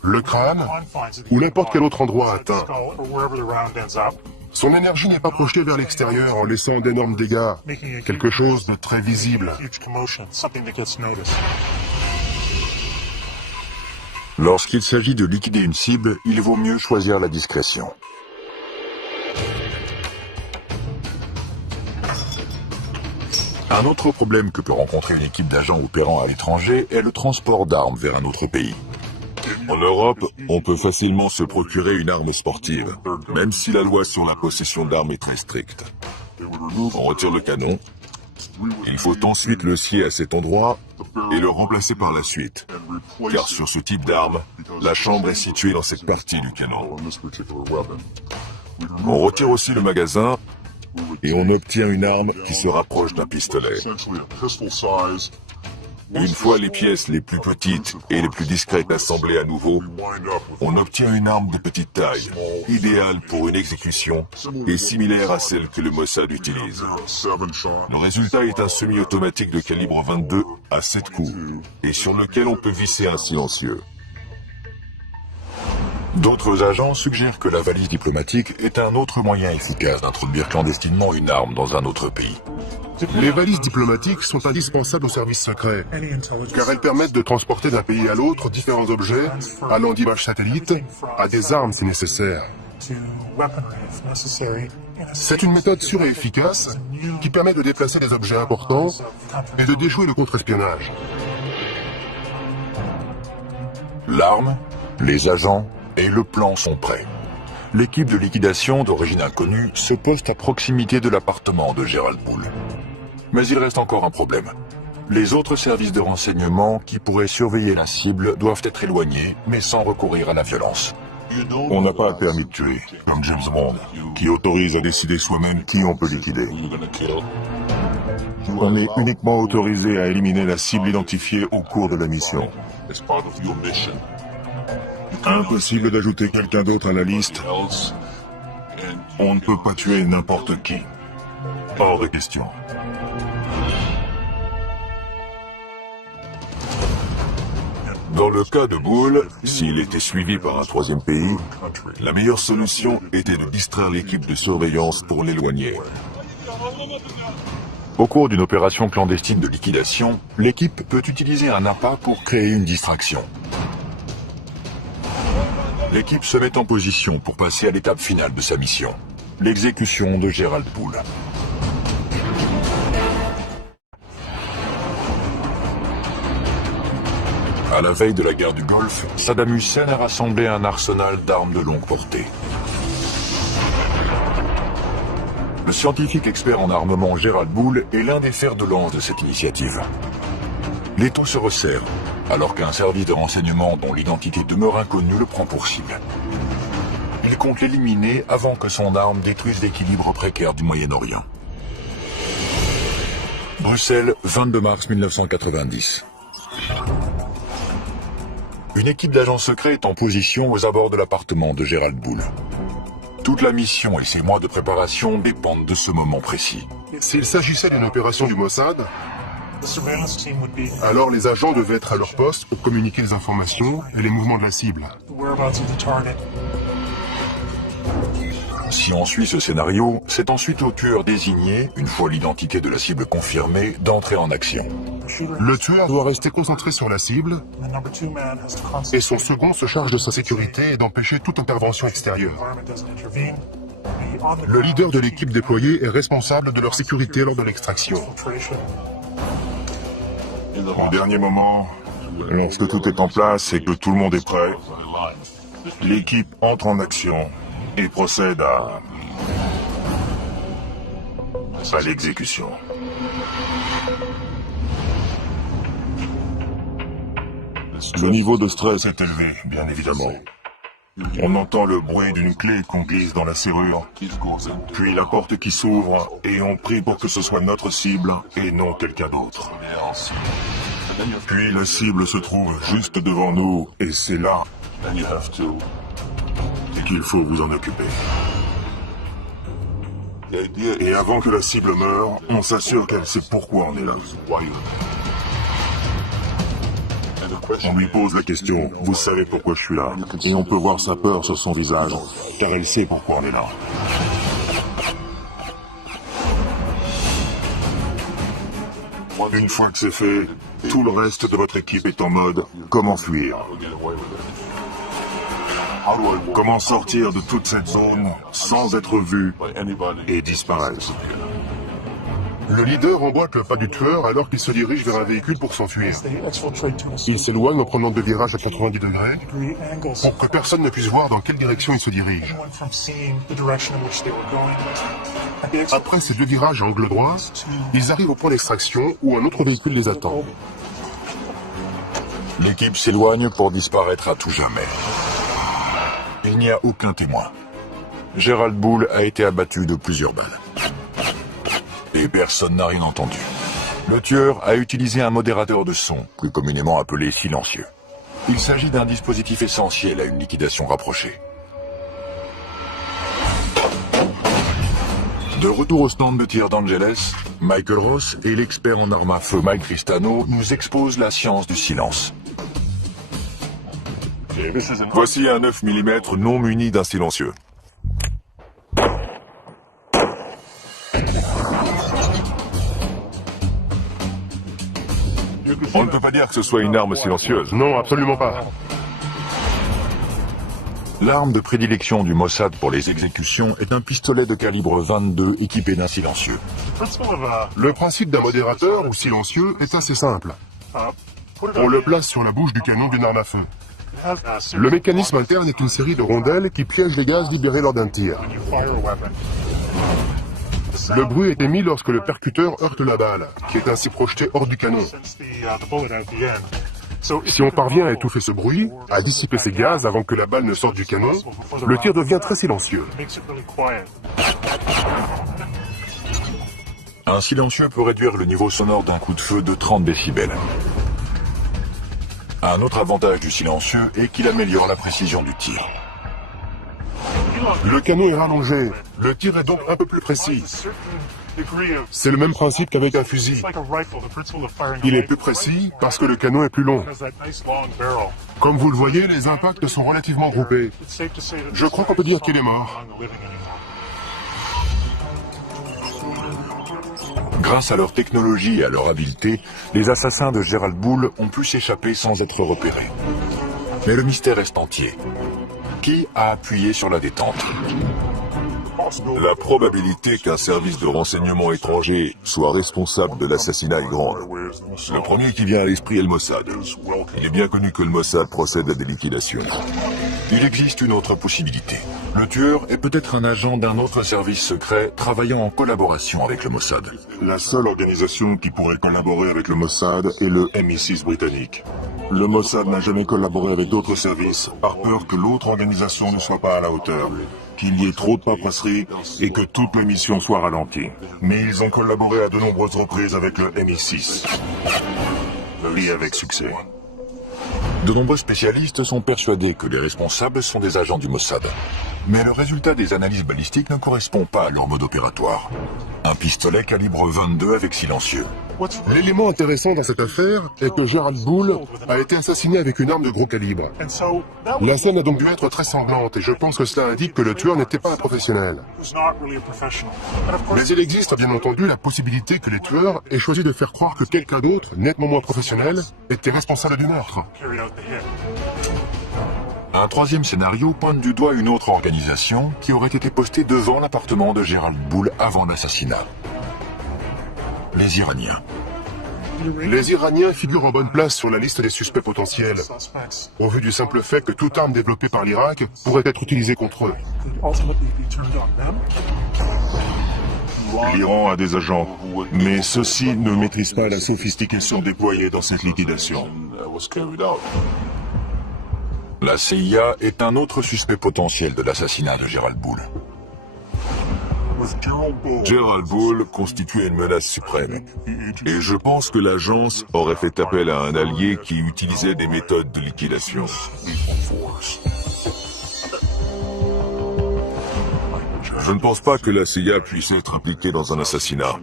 le crâne, ou n'importe quel autre endroit atteint. Son énergie n'est pas projetée vers l'extérieur en laissant d'énormes dégâts, quelque chose de très visible. Lorsqu'il s'agit de liquider une cible, il vaut mieux choisir la discrétion. Un autre problème que peut rencontrer une équipe d'agents opérant à l'étranger est le transport d'armes vers un autre pays. En Europe, on peut facilement se procurer une arme sportive, même si la loi sur la possession d'armes est très stricte. On retire le canon, il faut ensuite le scier à cet endroit et le remplacer par la suite, car sur ce type d'arme, la chambre est située dans cette partie du canon. On retire aussi le magasin et on obtient une arme qui se rapproche d'un pistolet. Une fois les pièces les plus petites et les plus discrètes assemblées à nouveau, on obtient une arme de petite taille, idéale pour une exécution et similaire à celle que le Mossad utilise. Le résultat est un semi-automatique de calibre 22 à 7 coups et sur lequel on peut visser un silencieux. D'autres agents suggèrent que la valise diplomatique est un autre moyen efficace d'introduire clandestinement une arme dans un autre pays. Les valises diplomatiques sont indispensables aux services secrets, car elles permettent de transporter d'un pays à l'autre différents objets, allant d'images satellites à des armes si nécessaire. C'est une méthode sûre et efficace qui permet de déplacer des objets importants et de déjouer le contre-espionnage. L'arme, les agents et le plan sont prêts. L'équipe de liquidation d'origine inconnue se poste à proximité de l'appartement de Gerald Poole. Mais il reste encore un problème. Les autres services de renseignement qui pourraient surveiller la cible doivent être éloignés, mais sans recourir à la violence. On n'a pas le permis de tuer, comme James Bond, qui autorise à décider soi-même qui on peut liquider. On est uniquement autorisé à éliminer la cible identifiée au cours de la mission. Impossible d'ajouter quelqu'un d'autre à la liste. On ne peut pas tuer n'importe qui. Hors de question. Dans le cas de Boole, s'il était suivi par un troisième pays, la meilleure solution était de distraire l'équipe de surveillance pour l'éloigner. Au cours d'une opération clandestine de liquidation, l'équipe peut utiliser un appât pour créer une distraction. L'équipe se met en position pour passer à l'étape finale de sa mission, l'exécution de Gerald Poole. À la veille de la guerre du Golfe, Saddam Hussein a rassemblé un arsenal d'armes de longue portée. Le scientifique expert en armement Gerald Poole est l'un des fers de lance de cette initiative. L'étau se resserre, alors qu'un service de renseignement dont l'identité demeure inconnue le prend pour cible. Il compte l'éliminer avant que son arme détruise l'équilibre précaire du Moyen-Orient. Bruxelles, 22 mars 1990. Une équipe d'agents secrets est en position aux abords de l'appartement de Gerald Poole. Toute la mission et ses mois de préparation dépendent de ce moment précis. S'il s'agissait d'une opération du Mossad, alors les agents devaient être à leur poste pour communiquer les informations et les mouvements de la cible. Si on suit ce scénario, c'est ensuite au tueur désigné, une fois l'identité de la cible confirmée, d'entrer en action. Le tueur doit rester concentré sur la cible et son second se charge de sa sécurité et d'empêcher toute intervention extérieure. Le leader de l'équipe déployée est responsable de leur sécurité lors de l'extraction. En dernier moment, lorsque tout est en place et que tout le monde est prêt, l'équipe entre en action et procède à l'exécution. Le niveau de stress est élevé, bien évidemment. On entend le bruit d'une clé qu'on glisse dans la serrure, puis la porte qui s'ouvre, et on prie pour que ce soit notre cible et non quelqu'un d'autre. Puis la cible se trouve juste devant nous, et c'est là qu'il faut vous en occuper. Et avant que la cible meure, on s'assure qu'elle sait pourquoi on est là. On lui pose la question, vous savez pourquoi je suis là? Et on peut voir sa peur sur son visage, car elle sait pourquoi on est là. Une fois que c'est fait, tout le reste de votre équipe est en mode « Comment fuir ?» Comment sortir de toute cette zone sans être vu et disparaître? Le leader emboîte le pas du tueur alors qu'il se dirige vers un véhicule pour s'enfuir. Il s'éloigne en prenant deux virages à 90 degrés pour que personne ne puisse voir dans quelle direction il se dirige. Après ces deux virages à angle droit, ils arrivent au point d'extraction où un autre véhicule les attend. L'équipe s'éloigne pour disparaître à tout jamais. Il n'y a aucun témoin. Gerald Poole a été abattu de plusieurs balles. Et personne n'a rien entendu. Le tueur a utilisé un modérateur de son, plus communément appelé silencieux. Il s'agit d'un dispositif essentiel à une liquidation rapprochée. De retour au stand de tir d'Angeles, Michael Ross et l'expert en armes à feu Mike Tristano nous exposent la science du silence. Voici un 9 mm non muni d'un silencieux. On ne peut pas dire que ce soit une arme silencieuse. Non, absolument pas. L'arme de prédilection du Mossad pour les exécutions est un pistolet de calibre 22 équipé d'un silencieux. Le principe d'un modérateur ou silencieux est assez simple. On le place sur la bouche du canon d'une arme à feu. Le mécanisme interne est une série de rondelles qui piègent les gaz libérés lors d'un tir. Le bruit est émis lorsque le percuteur heurte la balle, qui est ainsi projetée hors du canon. Si on parvient à étouffer ce bruit, à dissiper ces gaz avant que la balle ne sorte du canon, le tir devient très silencieux. Un silencieux peut réduire le niveau sonore d'un coup de feu de 30 décibels. Un autre avantage du silencieux est qu'il améliore la précision du tir. Le canon est rallongé, le tir est donc un peu plus précis. C'est le même principe qu'avec un fusil. Il est plus précis parce que le canon est plus long. Comme vous le voyez, les impacts sont relativement groupés. Je crois qu'on peut dire qu'il est mort. Grâce à leur technologie et à leur habileté, les assassins de Gerald Bull ont pu s'échapper sans être repérés. Mais le mystère reste entier. Qui a appuyé sur la détente? La probabilité qu'un service de renseignement étranger soit responsable de l'assassinat est grande. Le premier qui vient à l'esprit est le Mossad. Il est bien connu que le Mossad procède à des liquidations. Il existe une autre possibilité. Le tueur est peut-être un agent d'un autre service secret travaillant en collaboration avec le Mossad. La seule organisation qui pourrait collaborer avec le Mossad est le MI6 britannique. Le Mossad n'a jamais collaboré avec d'autres services, par peur que l'autre organisation ne soit pas à la hauteur, qu'il y ait trop de paperasserie et que toute la mission soit ralentie. Mais ils ont collaboré à de nombreuses reprises avec le MI6. Et avec succès. De nombreux spécialistes sont persuadés que les responsables sont des agents du Mossad. Mais le résultat des analyses balistiques ne correspond pas à leur mode opératoire. Un pistolet calibre 22 avec silencieux. L'élément intéressant dans cette affaire est que Gerald Bull a été assassiné avec une arme de gros calibre. La scène a donc dû être très sanglante et je pense que cela indique que le tueur n'était pas un professionnel. Mais il existe bien entendu la possibilité que les tueurs aient choisi de faire croire que quelqu'un d'autre, nettement moins professionnel, était responsable du meurtre. Un troisième scénario pointe du doigt une autre organisation qui aurait été postée devant l'appartement de Gerald Bull avant l'assassinat. Les Iraniens. Les Iraniens figurent en bonne place sur la liste des suspects potentiels, au vu du simple fait que toute arme développée par l'Irak pourrait être utilisée contre eux. L'Iran a des agents, mais ceux-ci ne maîtrisent pas la sophistication déployée dans cette liquidation. La CIA est un autre suspect potentiel de l'assassinat de Gerald Bull. Gerald Bull constituait une menace suprême. Et je pense que l'agence aurait fait appel à un allié qui utilisait des méthodes de liquidation. Je ne pense pas que la CIA puisse être impliquée dans un assassinat.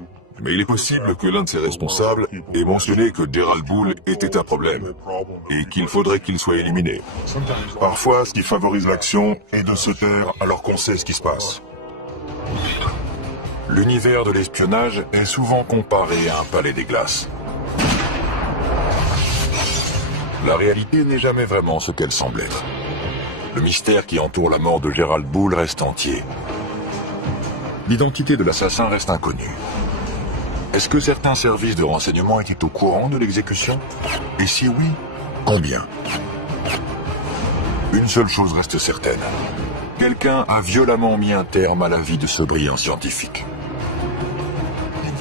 Mais il est possible que l'un de ses responsables ait mentionné que Gerald Bull était un problème et qu'il faudrait qu'il soit éliminé. Parfois, ce qui favorise l'action est de se taire alors qu'on sait ce qui se passe. L'univers de l'espionnage est souvent comparé à un palais des glaces. La réalité n'est jamais vraiment ce qu'elle semble être. Le mystère qui entoure la mort de Gerald Bull reste entier. L'identité de l'assassin reste inconnue. Est-ce que certains services de renseignement étaient au courant de l'exécution? Et si oui, combien? Une seule chose reste certaine. Quelqu'un a violemment mis un terme à la vie de ce brillant scientifique.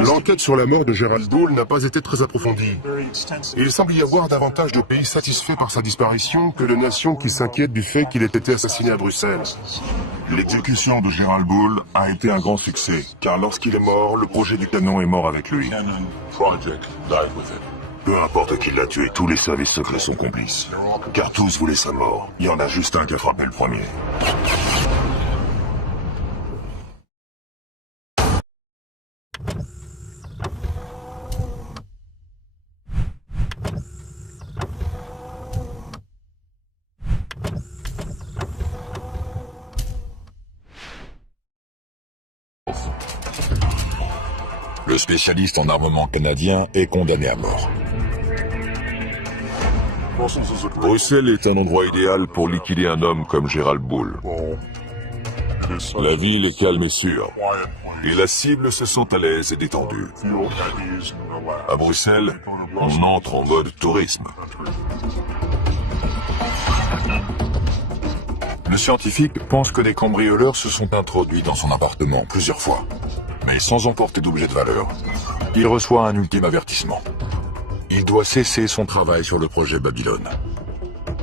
L'enquête sur la mort de Gerald Bull n'a pas été très approfondie. Il semble y avoir davantage de pays satisfaits par sa disparition que de nations qui s'inquiètent du fait qu'il ait été assassiné à Bruxelles. L'exécution de Gerald Bull a été un grand succès, car lorsqu'il est mort, le projet du canon est mort avec lui. Peu importe qui l'a tué, tous les services secrets sont complices. Car tous voulaient sa mort. Il y en a juste un qui a frappé le premier. Le spécialiste en armement canadien est condamné à mort. Bruxelles est un endroit idéal pour liquider un homme comme Gerald Bull. La ville est calme et sûre, et la cible se sent à l'aise et détendue. À Bruxelles, on entre en mode tourisme. Le scientifique pense que des cambrioleurs se sont introduits dans son appartement plusieurs fois, mais sans emporter d'objets de valeur. Il reçoit un ultime avertissement. Il doit cesser son travail sur le projet Babylone.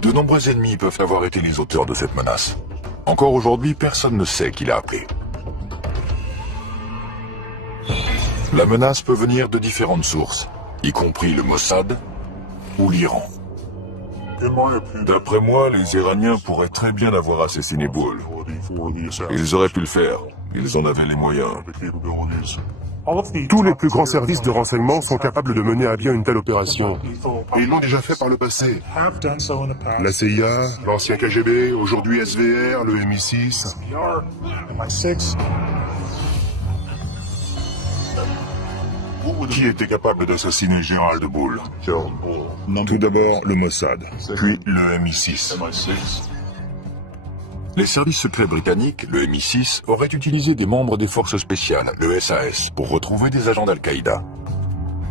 De nombreux ennemis peuvent avoir été les auteurs de cette menace. Encore aujourd'hui, personne ne sait qui l'a appelé. La menace peut venir de différentes sources, y compris le Mossad ou l'Iran. D'après moi, les Iraniens pourraient très bien avoir assassiné Bull. Ils auraient pu le faire. Ils en avaient les moyens. Tous les plus grands services de renseignement sont capables de mener à bien une telle opération. Et ils l'ont déjà fait par le passé. La CIA, l'ancien KGB, aujourd'hui SVR, le MI6. Qui était capable d'assassiner Gerald Bull? Tout d'abord le Mossad, puis le MI6. Les services secrets britanniques, le MI6, auraient utilisé des membres des forces spéciales, le SAS, pour retrouver des agents d'Al-Qaïda.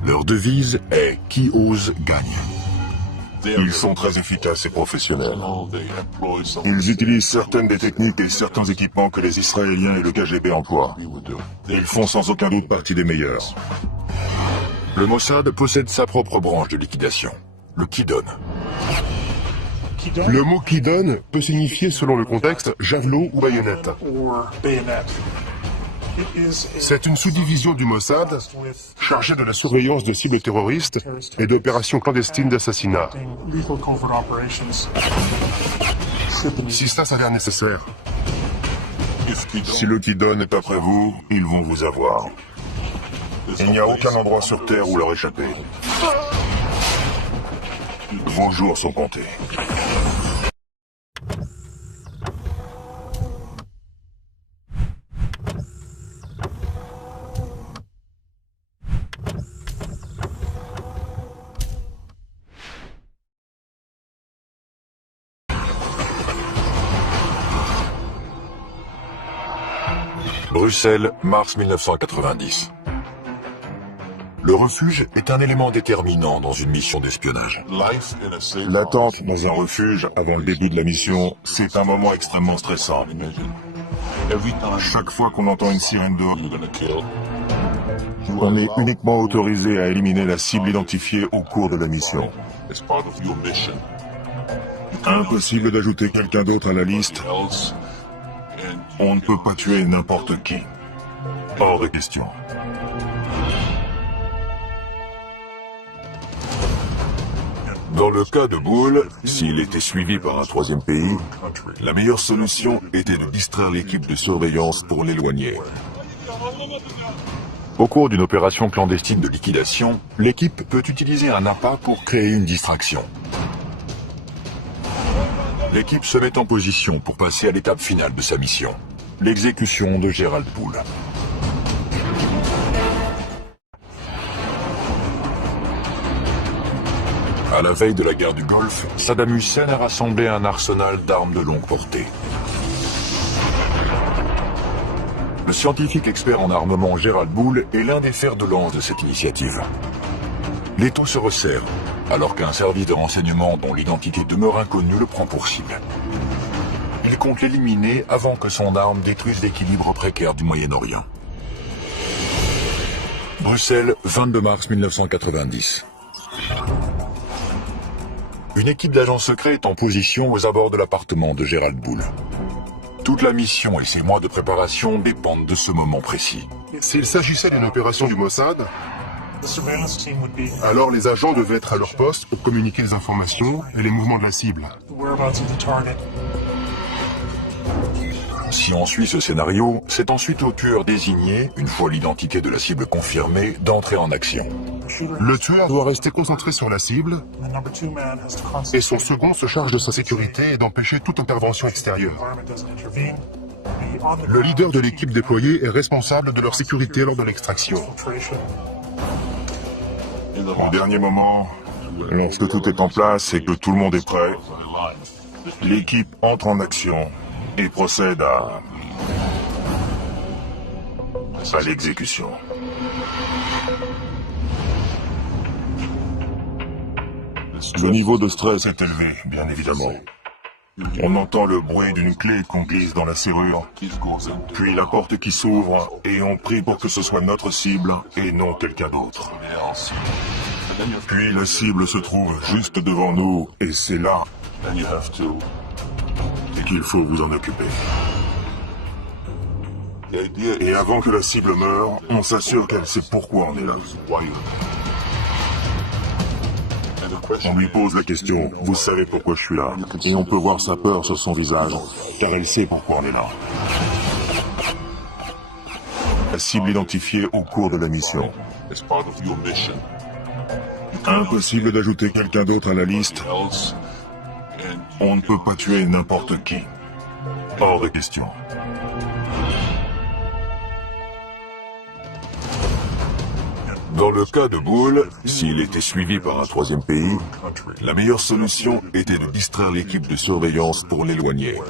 Leur devise est « Qui ose gagne ». Ils sont très efficaces et professionnels. Ils utilisent certaines des techniques et certains équipements que les Israéliens et le KGB emploient. Ils font sans aucun doute partie des meilleurs. Le Mossad possède sa propre branche de liquidation, le Kidon. Le mot qui donne peut signifier, selon le contexte, javelot ou baïonnette. C'est une sous-division du Mossad chargée de la surveillance de cibles terroristes et d'opérations clandestines d'assassinat. Si ça s'avère nécessaire. Si le Kidon n'est pas près vous, ils vont vous avoir. Il n'y a aucun endroit sur Terre où leur échapper. Vos jours sont comptés. Bruxelles, mars 1990. Le refuge est un élément déterminant dans une mission d'espionnage. L'attente dans un refuge avant le début de la mission, c'est un moment extrêmement stressant. Chaque fois qu'on entend une sirène d'eau, on est uniquement autorisé à éliminer la cible identifiée au cours de la mission. Impossible d'ajouter quelqu'un d'autre à la liste. On ne peut pas tuer n'importe qui. Hors de question. Dans le cas de Bull, s'il était suivi par un troisième pays, la meilleure solution était de distraire l'équipe de surveillance pour l'éloigner. Au cours d'une opération clandestine de liquidation, l'équipe peut utiliser un appât pour créer une distraction. L'équipe se met en position pour passer à l'étape finale de sa mission, l'exécution de Gerald Bull. À la veille de la guerre du Golfe, Saddam Hussein a rassemblé un arsenal d'armes de longue portée. Le scientifique expert en armement Gerald Bull est l'un des fers de lance de cette initiative. L'étau se resserre, alors qu'un service de renseignement dont l'identité demeure inconnue le prend pour cible. Il compte l'éliminer avant que son arme détruise l'équilibre précaire du Moyen-Orient. Bruxelles, 22 mars 1990. Une équipe d'agents secrets est en position aux abords de l'appartement de Gerald Bull. Toute la mission et ses mois de préparation dépendent de ce moment précis. S'il s'agissait d'une opération du Mossad, alors les agents devaient être à leur poste pour communiquer les informations et les mouvements de la cible. Si on suit ce scénario, c'est ensuite au tueur désigné, une fois l'identité de la cible confirmée, d'entrer en action. Le tueur doit rester concentré sur la cible et son second se charge de sa sécurité et d'empêcher toute intervention extérieure. Le leader de l'équipe déployée est responsable de leur sécurité lors de l'extraction. Au dernier moment, lorsque tout est en place et que tout le monde est prêt, l'équipe entre en action et procède à l'exécution. Le niveau de stress est élevé, bien évidemment. On entend le bruit d'une clé qu'on glisse dans la serrure, puis la porte qui s'ouvre, et on prie pour que ce soit notre cible et non quelqu'un d'autre. Puis la cible se trouve juste devant nous, et c'est là qu'il faut vous en occuper. Et avant que la cible meure, on s'assure qu'elle sait pourquoi on est là. On lui pose la question, vous savez pourquoi je suis là? Et on peut voir sa peur sur son visage, car elle sait pourquoi on est là. La cible identifiée au cours de la mission. Impossible d'ajouter quelqu'un d'autre à la liste. On ne peut pas tuer n'importe qui. Hors de question. Dans le cas de Bull, s'il était suivi par un troisième pays, la meilleure solution était de distraire l'équipe de surveillance pour l'éloigner.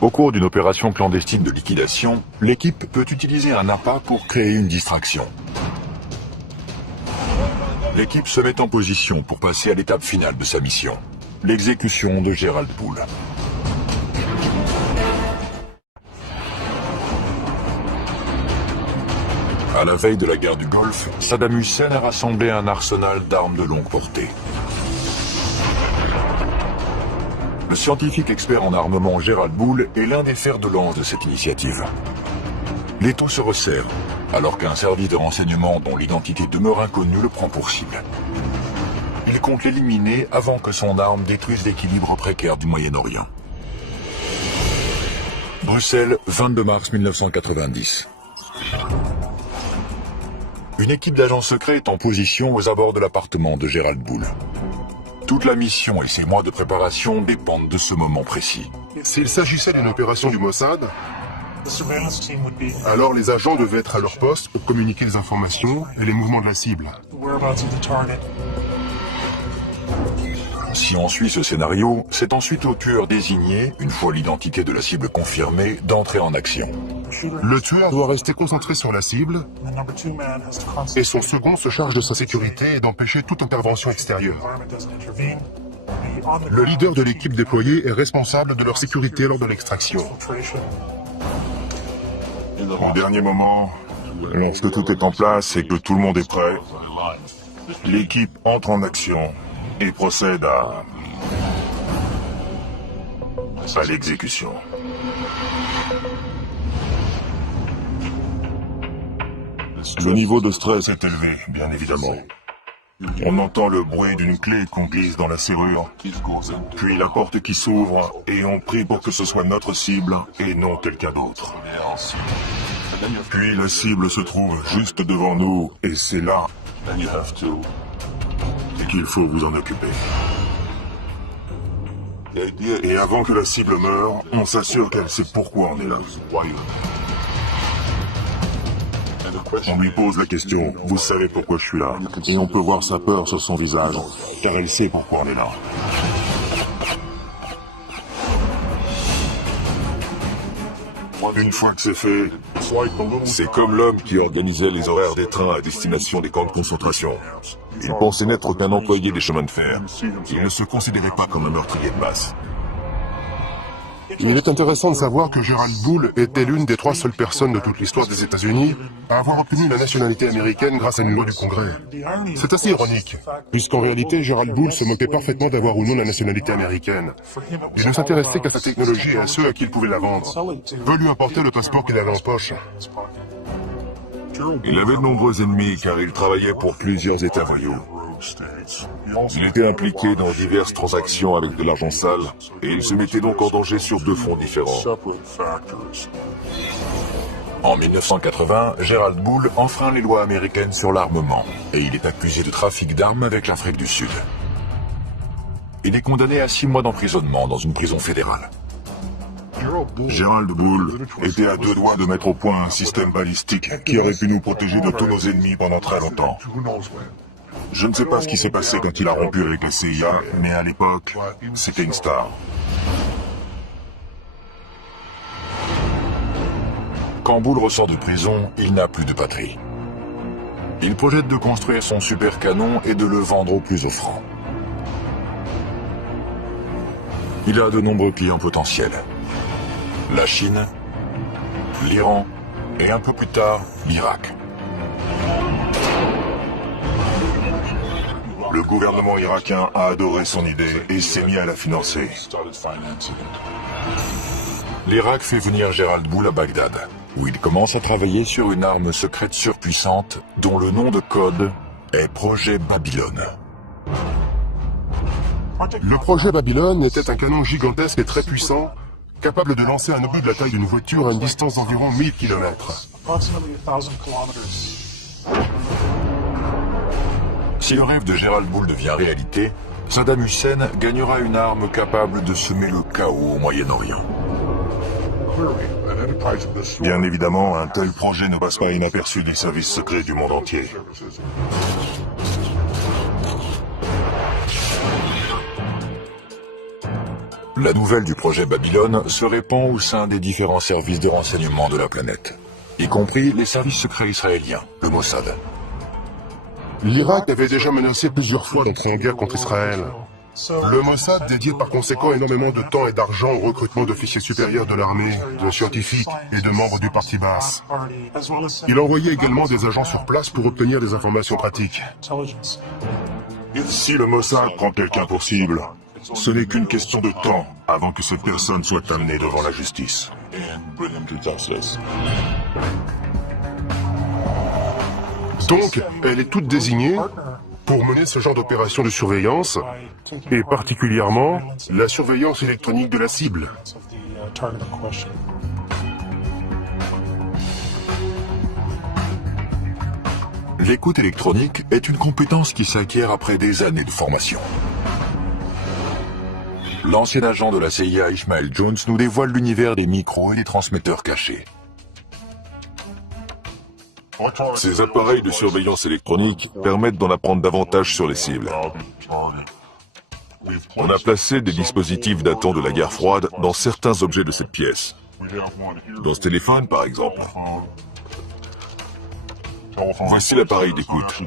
Au cours d'une opération clandestine de liquidation, l'équipe peut utiliser un appât pour créer une distraction. L'équipe se met en position pour passer à l'étape finale de sa mission, l'exécution de Gerald Bull. À la veille de la guerre du Golfe, Saddam Hussein a rassemblé un arsenal d'armes de longue portée. Le scientifique expert en armement Gerald Bull est l'un des fers de lance de cette initiative. L'étau se resserre, alors qu'un service de renseignement dont l'identité demeure inconnue le prend pour cible. Il compte l'éliminer avant que son arme détruise l'équilibre précaire du Moyen-Orient. Bruxelles, 22 mars 1990. Une équipe d'agents secrets est en position aux abords de l'appartement de Gerald Bull. Toute la mission et ses mois de préparation dépendent de ce moment précis. S'il s'agissait d'une opération du Mossad, alors les agents devaient être à leur poste pour communiquer les informations et les mouvements de la cible. Si on suit ce scénario, c'est ensuite au tueur désigné, une fois l'identité de la cible confirmée, d'entrer en action. Le tueur doit rester concentré sur la cible et son second se charge de sa sécurité et d'empêcher toute intervention extérieure. Le leader de l'équipe déployée est responsable de leur sécurité lors de l'extraction. Au dernier moment, lorsque tout est en place et que tout le monde est prêt, l'équipe entre en action et procède à l'exécution. Le niveau de stress est élevé, bien évidemment. On entend le bruit d'une clé qu'on glisse dans la serrure, puis la porte qui s'ouvre, et on prie pour que ce soit notre cible et non quelqu'un d'autre. Puis la cible se trouve juste devant nous, et c'est là qu'il faut vous en occuper. Et avant que la cible meure, on s'assure qu'elle sait pourquoi on est là. On lui pose la question, vous savez pourquoi je suis là? Et on peut voir sa peur sur son visage, car elle sait pourquoi on est là. Une fois que c'est fait, c'est comme l'homme qui organisait les horaires des trains à destination des camps de concentration. Il pensait n'être qu'un employé des chemins de fer. Il ne se considérait pas comme un meurtrier de masse. Il est intéressant de savoir que Gerald Bull était l'une des 3 seules personnes de toute l'histoire des États-Unis à avoir obtenu la nationalité américaine grâce à une loi du Congrès. C'est assez ironique, puisqu'en réalité, Gerald Bull se moquait parfaitement d'avoir ou non la nationalité américaine. Il ne s'intéressait qu'à sa technologie et à ceux à qui il pouvait la vendre. Peu lui importait le passeport qu'il avait en poche. Il avait de nombreux ennemis car il travaillait pour plusieurs États voyous. Il était impliqué dans diverses transactions avec de l'argent sale et il se mettait donc en danger sur 2 fronts différents. En 1980, Gerald Bull enfreint les lois américaines sur l'armement et il est accusé de trafic d'armes avec l'Afrique du Sud. Il est condamné à 6 mois d'emprisonnement dans une prison fédérale. Gérald Bull était à 2 doigts de mettre au point un système balistique qui aurait pu nous protéger de tous nos ennemis pendant très longtemps. Je ne sais pas ce qui s'est passé quand il a rompu avec la CIA, mais à l'époque, c'était une star. Quand Bull ressort de prison, il n'a plus de patrie. Il projette de construire son super canon et de le vendre au plus offrant. Il a de nombreux clients potentiels. La Chine, l'Iran et un peu plus tard, l'Irak. Le gouvernement irakien a adoré son idée et s'est mis à la financer. L'Irak fait venir Gérald Bull à Bagdad, où il commence à travailler sur une arme secrète surpuissante dont le nom de code est Projet Babylone. Le projet Babylone était un canon gigantesque et très puissant, capable de lancer un obus de la taille d'une voiture à une distance d'environ 1000 km. Si le rêve de Gérald Bull devient réalité, Saddam Hussein gagnera une arme capable de semer le chaos au Moyen-Orient. Bien évidemment, un tel projet ne passe pas inaperçu des services secrets du monde entier. La nouvelle du projet Babylone se répand au sein des différents services de renseignement de la planète, y compris les services secrets israéliens, le Mossad. L'Irak avait déjà menacé plusieurs fois d'entrer en guerre contre Israël. Le Mossad dédiait par conséquent énormément de temps et d'argent au recrutement d'officiers supérieurs de l'armée, de scientifiques et de membres du parti Baas. Il envoyait également des agents sur place pour obtenir des informations pratiques. Si le Mossad prend quelqu'un pour cible, ce n'est qu'une question de temps avant que cette personne soit amenée devant la justice. Donc, elle est toute désignée pour mener ce genre d'opération de surveillance, et particulièrement la surveillance électronique de la cible. L'écoute électronique est une compétence qui s'acquiert après des années de formation. L'ancien agent de la CIA Ishmael Jones nous dévoile l'univers des micros et des transmetteurs cachés. Ces appareils de surveillance électronique permettent d'en apprendre davantage sur les cibles. On a placé des dispositifs datant de la guerre froide dans certains objets de cette pièce. Dans ce téléphone, par exemple. Voici l'appareil d'écoute.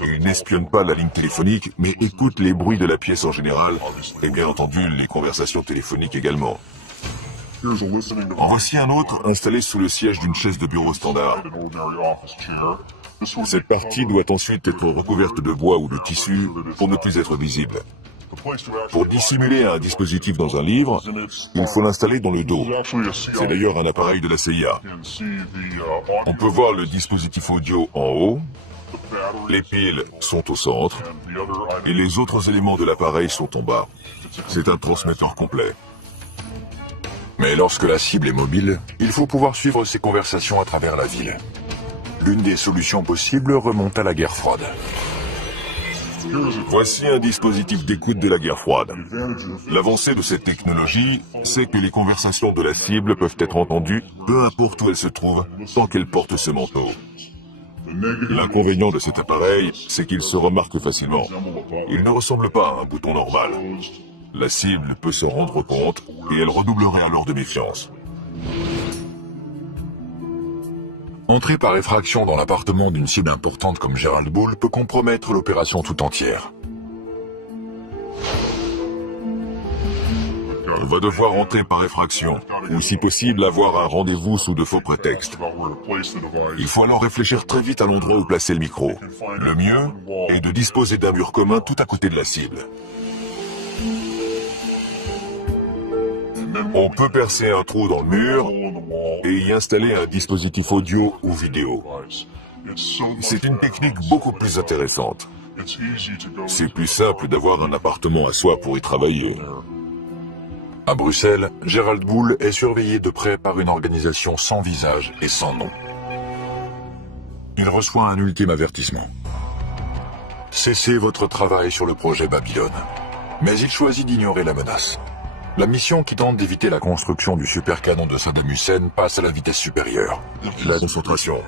Il n'espionne pas la ligne téléphonique, mais écoute les bruits de la pièce en général, et bien entendu les conversations téléphoniques également. En voici un autre installé sous le siège d'une chaise de bureau standard. Cette partie doit ensuite être recouverte de bois ou de tissu pour ne plus être visible. Pour dissimuler un dispositif dans un livre, il faut l'installer dans le dos. C'est d'ailleurs un appareil de la CIA. On peut voir le dispositif audio en haut, les piles sont au centre, et les autres éléments de l'appareil sont en bas. C'est un transmetteur complet. Mais lorsque la cible est mobile, il faut pouvoir suivre ses conversations à travers la ville. L'une des solutions possibles remonte à la guerre froide. Voici un dispositif d'écoute de la guerre froide. L'avancée de cette technologie, c'est que les conversations de la cible peuvent être entendues, peu importe où elles se trouvent, tant qu'elle porte ce manteau. L'inconvénient de cet appareil, c'est qu'il se remarque facilement. Il ne ressemble pas à un bouton normal. La cible peut se rendre compte et elle redoublerait alors de méfiance. Entrer par effraction dans l'appartement d'une cible importante comme Gérald Bull peut compromettre l'opération tout entière. On va devoir entrer par effraction, ou si possible avoir un rendez-vous sous de faux prétextes. Il faut alors réfléchir très vite à l'endroit où placer le micro. Le mieux est de disposer d'un mur commun tout à côté de la cible. On peut percer un trou dans le mur et y installer un dispositif audio ou vidéo. C'est une technique beaucoup plus intéressante. C'est plus simple d'avoir un appartement à soi pour y travailler. À Bruxelles, Gérald Bull est surveillé de près par une organisation sans visage et sans nom. Il reçoit un ultime avertissement. Cessez votre travail sur le projet Babylone. Mais il choisit d'ignorer la menace. La mission qui tente d'éviter la construction du supercanon de Saddam Hussein passe à la vitesse supérieure. La concentration.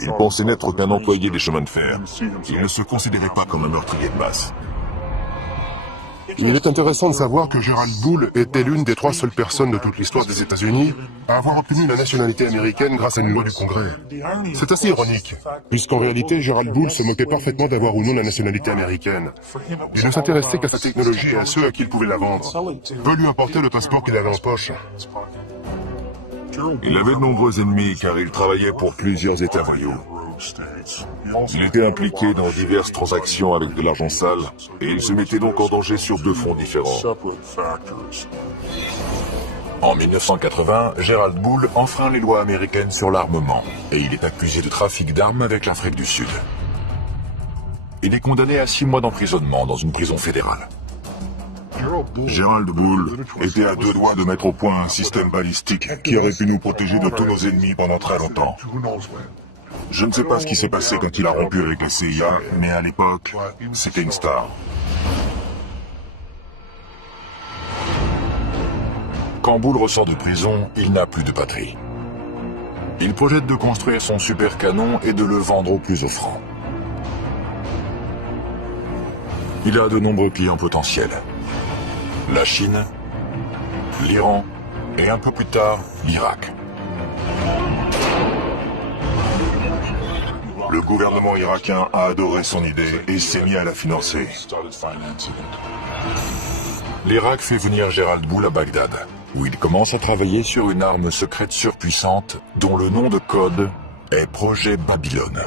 Il pensait n'être qu'un employé des chemins de fer. Il ne se considérait pas comme un meurtrier de masse. Il est intéressant de savoir que Gerald Bull était l'une des 3 seules personnes de toute l'histoire des États-Unis à avoir obtenu la nationalité américaine grâce à une loi du Congrès. C'est assez ironique, puisqu'en réalité, Gerald Bull se moquait parfaitement d'avoir ou non la nationalité américaine. Il ne s'intéressait qu'à sa technologie et à ceux à qui il pouvait la vendre. Peu lui importait le passeport qu'il avait en poche. Il avait de nombreux ennemis car il travaillait pour plusieurs États voyous. Il était impliqué dans diverses transactions avec de l'argent sale et il se mettait donc en danger sur 2 fronts différents. En 1980, Gerald Bull enfreint les lois américaines sur l'armement et il est accusé de trafic d'armes avec l'Afrique du Sud. Il est condamné à 6 mois d'emprisonnement dans une prison fédérale. Gerald Bull était à 2 doigts de mettre au point un système balistique qui aurait pu nous protéger de tous nos ennemis pendant très longtemps. Je ne sais pas ce qui s'est passé quand il a rompu avec la CIA, mais à l'époque, c'était une star. Quand Bull ressort de prison, il n'a plus de patrie. Il projette de construire son supercanon et de le vendre au plus offrant. Il a de nombreux clients potentiels. La Chine, l'Iran et un peu plus tard, l'Irak. Le gouvernement irakien a adoré son idée et s'est mis à la financer. L'Irak fait venir Gerald Bull à Bagdad, où il commence à travailler sur une arme secrète surpuissante dont le nom de code est Projet Babylone.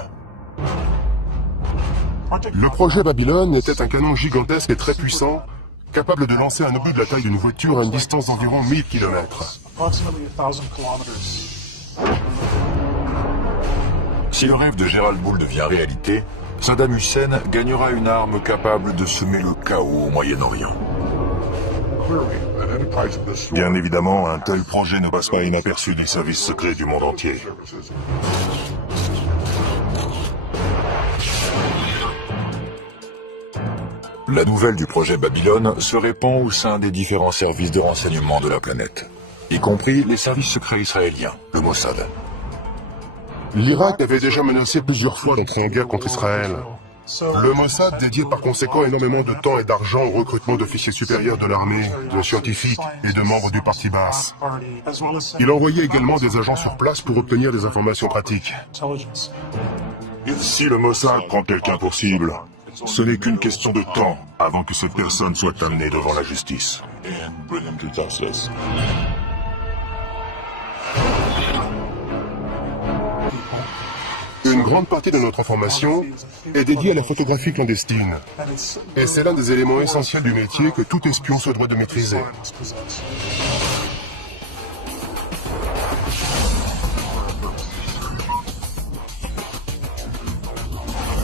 Le projet Babylone était un canon gigantesque et très puissant, capable de lancer un obus de la taille d'une voiture à une distance d'environ 1000 km. Si le rêve de Gerald Bull devient réalité, Saddam Hussein gagnera une arme capable de semer le chaos au Moyen-Orient. Bien évidemment, un tel projet ne passe pas inaperçu des services secrets du monde entier. La nouvelle du projet Babylone se répand au sein des différents services de renseignement de la planète, y compris les services secrets israéliens, le Mossad. L'Irak avait déjà menacé plusieurs fois d'entrer en guerre contre Israël. Le Mossad dédiait par conséquent énormément de temps et d'argent au recrutement d'officiers supérieurs de l'armée, de scientifiques et de membres du parti Baas. Il envoyait également des agents sur place pour obtenir des informations pratiques. Si le Mossad prend quelqu'un pour cible, ce n'est qu'une question de temps avant que cette personne soit amenée devant la justice. Une grande partie de notre information est dédiée à la photographie clandestine. Et c'est l'un des éléments essentiels du métier que tout espion se doit de maîtriser.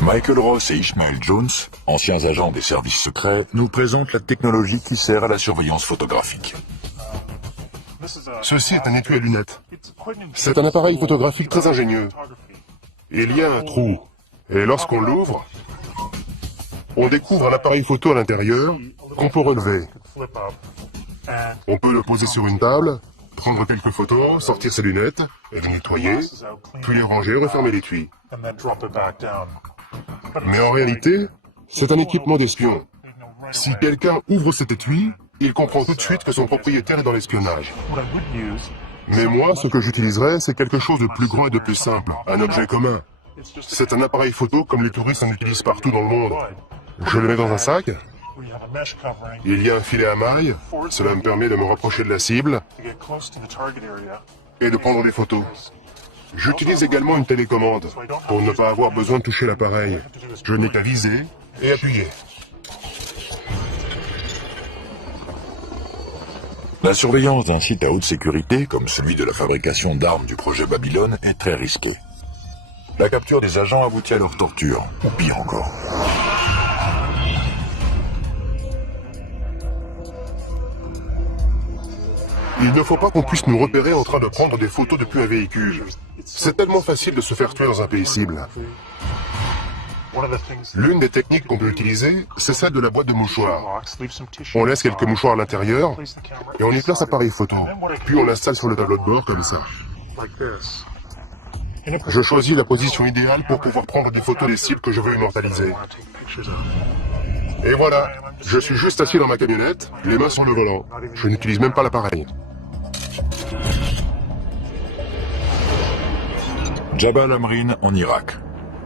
Michael Ross et Ishmael Jones, anciens agents des services secrets, nous présentent la technologie qui sert à la surveillance photographique. Ceci est un étui à lunettes. C'est un appareil photographique très ingénieux. Il y a un trou, et lorsqu'on l'ouvre, on découvre un appareil photo à l'intérieur qu'on peut relever. On peut le poser sur une table, prendre quelques photos, sortir ses lunettes, et les nettoyer, puis les ranger, refermer l'étui. Mais en réalité, c'est un équipement d'espion. Si quelqu'un ouvre cet étui, il comprend tout de suite que son propriétaire est dans l'espionnage. Mais moi, ce que j'utiliserais, c'est quelque chose de plus grand et de plus simple, un objet commun. C'est un appareil photo comme les touristes en utilisent partout dans le monde. Je le mets dans un sac. Il y a un filet à mailles, cela me permet de me rapprocher de la cible et de prendre des photos. J'utilise également une télécommande pour ne pas avoir besoin de toucher l'appareil. Je n'ai qu'à viser et appuyer. La surveillance d'un site à haute sécurité, comme celui de la fabrication d'armes du projet Babylone, est très risquée. La capture des agents aboutit à leur torture, ou pire encore. Il ne faut pas qu'on puisse nous repérer en train de prendre des photos depuis un véhicule. C'est tellement facile de se faire tuer dans un pays cible. L'une des techniques qu'on peut utiliser, c'est celle de la boîte de mouchoirs. On laisse quelques mouchoirs à l'intérieur et on y place l'appareil photo. Puis on l'installe sur le tableau de bord comme ça. Je choisis la position idéale pour pouvoir prendre des photos des cibles que je veux immortaliser. Et voilà, je suis juste assis dans ma camionnette, les mains sur le volant. Je n'utilise même pas l'appareil. Jabal Amrin en Irak,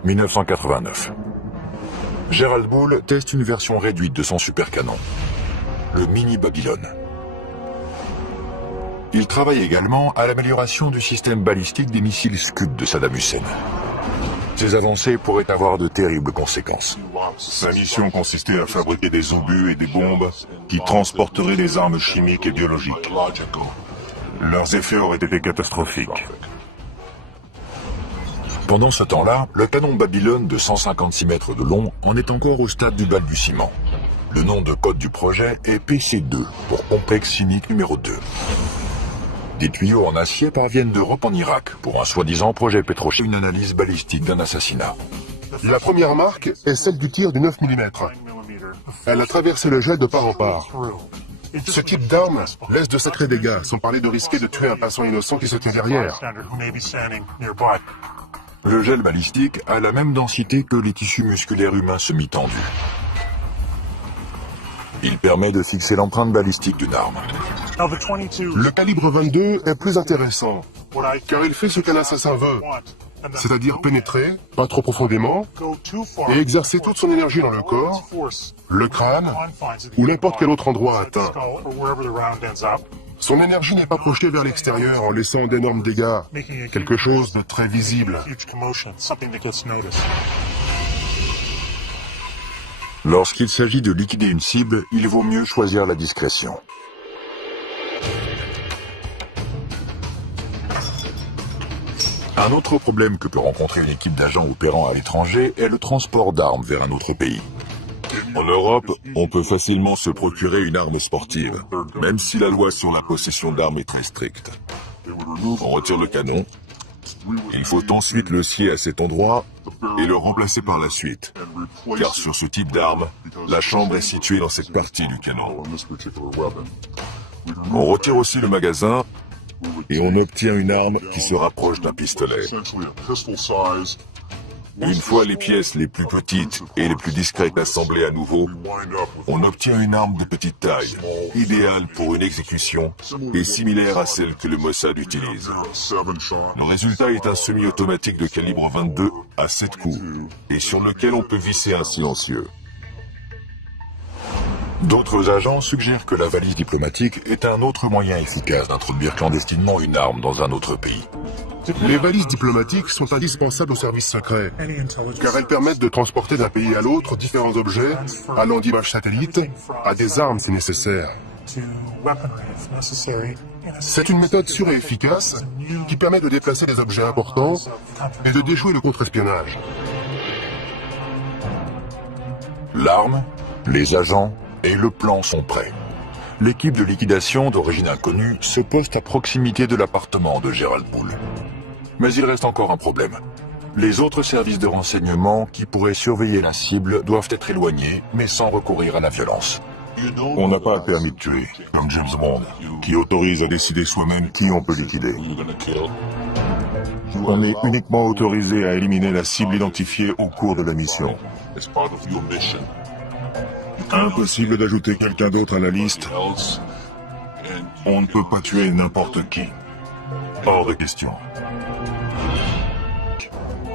1989. Gerald Bull teste une version réduite de son supercanon, le Mini Babylone. Il travaille également à l'amélioration du système balistique des missiles Scud de Saddam Hussein. Ces avancées pourraient avoir de terribles conséquences. Sa mission consistait à fabriquer des obus et des bombes qui transporteraient des armes chimiques et biologiques. Leurs effets auraient été catastrophiques. Pendant ce temps-là, le canon Babylone de 156 mètres de long en est encore au stade du balbutiement. Le nom de code du projet est PC2, pour complexe chimique numéro 2. Des tuyaux en acier parviennent d'Europe en Irak pour un soi-disant projet pétrochimique, une analyse balistique d'un assassinat. La première marque est celle du tir du 9 mm. Elle a traversé le gel de part en part. Ce type d'arme laisse de sacrés dégâts, sans parler de risquer de tuer un passant innocent qui se tient derrière. Le gel balistique a la même densité que les tissus musculaires humains semi-tendus. Il permet de fixer l'empreinte balistique d'une arme. Le calibre 22 est plus intéressant, car il fait ce qu'un assassin veut, c'est-à-dire pénétrer, pas trop profondément, et exercer toute son énergie dans le corps, le crâne, ou n'importe quel autre endroit atteint. Son énergie n'est pas projetée vers l'extérieur en laissant d'énormes dégâts, quelque chose de très visible. Lorsqu'il s'agit de liquider une cible, il vaut mieux choisir la discrétion. Un autre problème que peut rencontrer une équipe d'agents opérant à l'étranger est le transport d'armes vers un autre pays. En Europe, on peut facilement se procurer une arme sportive, même si la loi sur la possession d'armes est très stricte. On retire le canon, il faut ensuite le scier à cet endroit et le remplacer par la suite, car sur ce type d'arme, la chambre est située dans cette partie du canon. On retire aussi le magasin et on obtient une arme qui se rapproche d'un pistolet. Une fois les pièces les plus petites et les plus discrètes assemblées à nouveau, on obtient une arme de petite taille, idéale pour une exécution et similaire à celle que le Mossad utilise. Le résultat est un semi-automatique de calibre 22 à 7 coups et sur lequel on peut visser un silencieux. D'autres agents suggèrent que la valise diplomatique est un autre moyen efficace d'introduire clandestinement une arme dans un autre pays. Les valises diplomatiques sont indispensables aux services secrets, car elles permettent de transporter d'un pays à l'autre différents objets, allant d'images satellites à des armes si nécessaire. C'est une méthode sûre et efficace qui permet de déplacer des objets importants et de déjouer le contre-espionnage. L'arme, les agents et le plan sont prêts. L'équipe de liquidation d'origine inconnue se poste à proximité de l'appartement de Gerald Bull. Mais il reste encore un problème. Les autres services de renseignement qui pourraient surveiller la cible doivent être éloignés, mais sans recourir à la violence. On n'a pas le permis de tuer, comme James Bond, qui autorise à décider soi-même qui on peut liquider. On est uniquement autorisé à éliminer la cible identifiée au cours de la mission. Impossible d'ajouter quelqu'un d'autre à la liste. On ne peut pas tuer n'importe qui. Hors de question.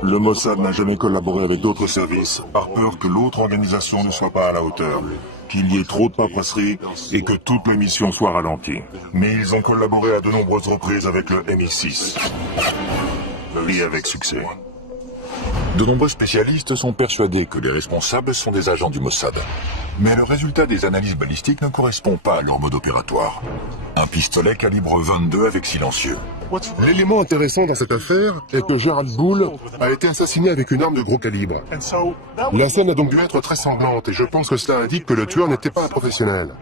Le Mossad n'a jamais collaboré avec d'autres services, par peur que l'autre organisation ne soit pas à la hauteur, qu'il y ait trop de paperasserie et que toute la mission soit ralentie. Mais ils ont collaboré à de nombreuses reprises avec le MI6. Et avec succès. De nombreux spécialistes sont persuadés que les responsables sont des agents du Mossad. Mais le résultat des analyses balistiques ne correspond pas à leur mode opératoire. Un pistolet calibre 22 avec silencieux. L'élément intéressant dans cette affaire est que Gerald Bull a été assassiné avec une arme de gros calibre. La scène a donc dû être très sanglante et je pense que cela indique que le tueur n'était pas un professionnel.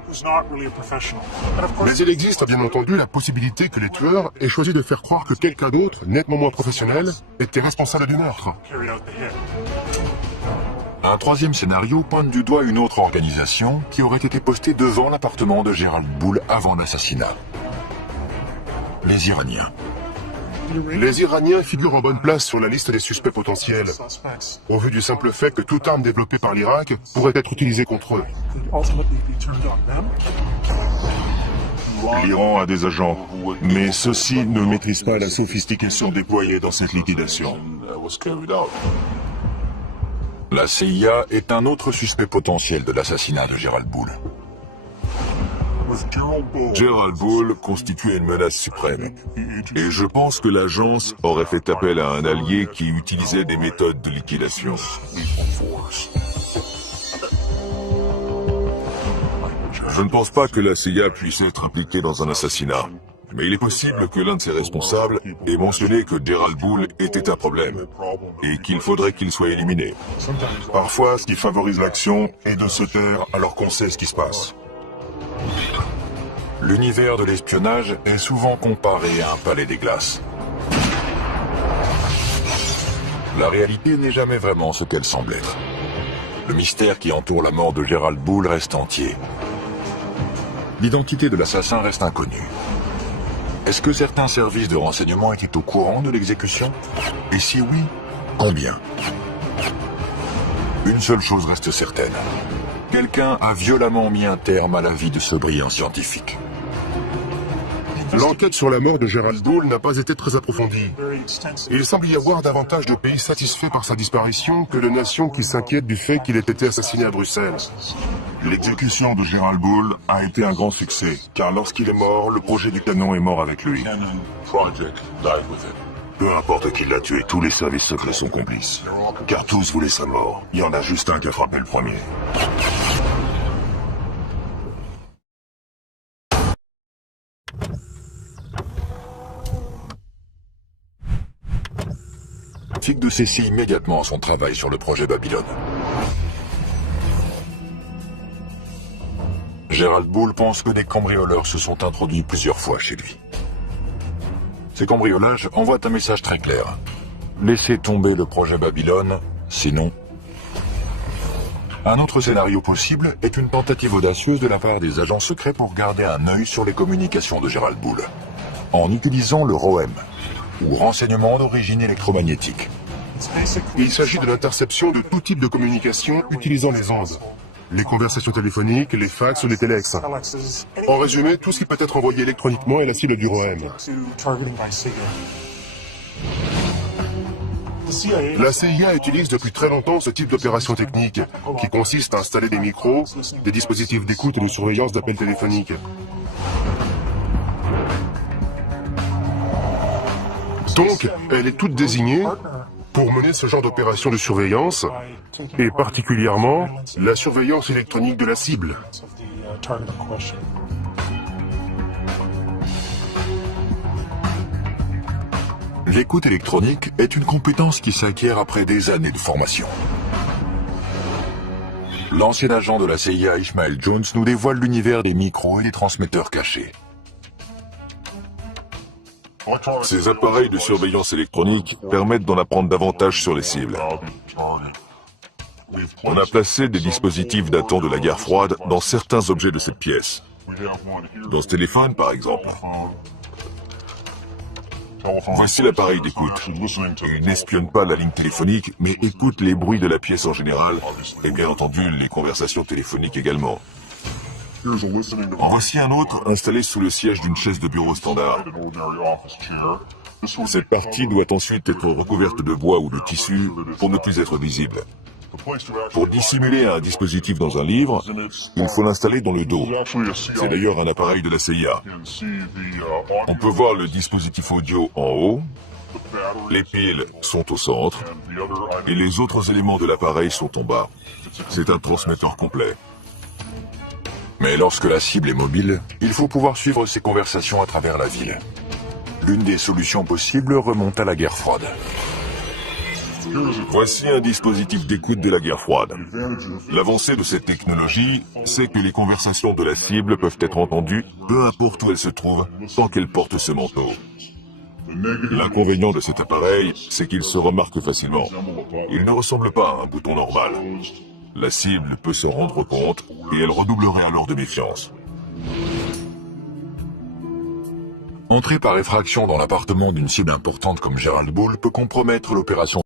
Mais il existe bien entendu la possibilité que les tueurs aient choisi de faire croire que quelqu'un d'autre, nettement moins professionnel, était responsable du meurtre. Un troisième scénario pointe du doigt une autre organisation qui aurait été postée devant l'appartement de Gerald Bull avant l'assassinat. Les Iraniens. Les Iraniens figurent en bonne place sur la liste des suspects potentiels, au vu du simple fait que toute arme développée par l'Irak pourrait être utilisée contre eux. L'Iran a des agents, mais ceux-ci ne maîtrisent pas la sophistication déployée dans cette liquidation. La CIA est un autre suspect potentiel de l'assassinat de Gerald Bull. Gerald Bull constituait une menace suprême. Et je pense que l'agence aurait fait appel à un allié qui utilisait des méthodes de liquidation. Je ne pense pas que la CIA puisse être impliquée dans un assassinat. Mais il est possible que l'un de ses responsables ait mentionné que Gerald Bull était un problème et qu'il faudrait qu'il soit éliminé. Parfois, ce qui favorise l'action est de se taire alors qu'on sait ce qui se passe. L'univers de l'espionnage est souvent comparé à un palais des glaces. La réalité n'est jamais vraiment ce qu'elle semble être. Le mystère qui entoure la mort de Gerald Bull reste entier. L'identité de l'assassin reste inconnue. Est-ce que certains services de renseignement étaient au courant de l'exécution? Et si oui, combien? Une seule chose reste certaine. Quelqu'un a violemment mis un terme à la vie de ce brillant scientifique. L'enquête sur la mort de Gerald Bull n'a pas été très approfondie. Il semble y avoir davantage de pays satisfaits par sa disparition que de nations qui s'inquiètent du fait qu'il ait été assassiné à Bruxelles. L'exécution de Gerald Bull a été un grand succès, car lorsqu'il est mort, le projet du canon est mort avec lui. Peu importe qui l'a tué, tous les services secrets sont complices. Car tous voulaient sa mort. Il y en a juste un qui a frappé le premier. Fick de cesser immédiatement son travail sur le projet Babylone. Gerald Bull pense que des cambrioleurs se sont introduits plusieurs fois chez lui. Ces cambriolages envoient un message très clair. Laissez tomber le projet Babylone, sinon... Un autre scénario possible est une tentative audacieuse de la part des agents secrets pour garder un œil sur les communications de Gerald Bull, en utilisant le ROM, ou renseignement d'origine électromagnétique. Il s'agit de l'interception de tout type de communication utilisant les ondes. Les conversations téléphoniques, les fax ou les téléx. En résumé, tout ce qui peut être envoyé électroniquement est la cible du ROM. La CIA utilise depuis très longtemps ce type d'opération technique, qui consiste à installer des micros, des dispositifs d'écoute et de surveillance d'appels téléphoniques. Donc, elle est toute désignée pour mener ce genre d'opération de surveillance, et particulièrement la surveillance électronique de la cible. L'écoute électronique est une compétence qui s'acquiert après des années de formation. L'ancien agent de la CIA Ishmael Jones nous dévoile l'univers des micros et des transmetteurs cachés. Ces appareils de surveillance électronique permettent d'en apprendre davantage sur les cibles. On a placé des dispositifs datant de la guerre froide dans certains objets de cette pièce. Dans ce téléphone, par exemple. Voici l'appareil d'écoute. Il n'espionne pas la ligne téléphonique, mais écoute les bruits de la pièce en général, et bien entendu les conversations téléphoniques également. En voici un autre installé sous le siège d'une chaise de bureau standard. Cette partie doit ensuite être recouverte de bois ou de tissu pour ne plus être visible. Pour dissimuler un dispositif dans un livre, il faut l'installer dans le dos. C'est d'ailleurs un appareil de la CIA. On peut voir le dispositif audio en haut, les piles sont au centre, et les autres éléments de l'appareil sont en bas. C'est un transmetteur complet. Mais lorsque la cible est mobile, il faut pouvoir suivre ses conversations à travers la ville. L'une des solutions possibles remonte à la guerre froide. Voici un dispositif d'écoute de la guerre froide. L'avancée de cette technologie, c'est que les conversations de la cible peuvent être entendues, peu importe où elle se trouve, tant qu'elle porte ce manteau. L'inconvénient de cet appareil, c'est qu'il se remarque facilement. Il ne ressemble pas à un bouton normal. La cible peut se rendre compte et elle redoublerait alors de méfiance. Entrer par effraction dans l'appartement d'une cible importante comme Gerald Bull peut compromettre l'opération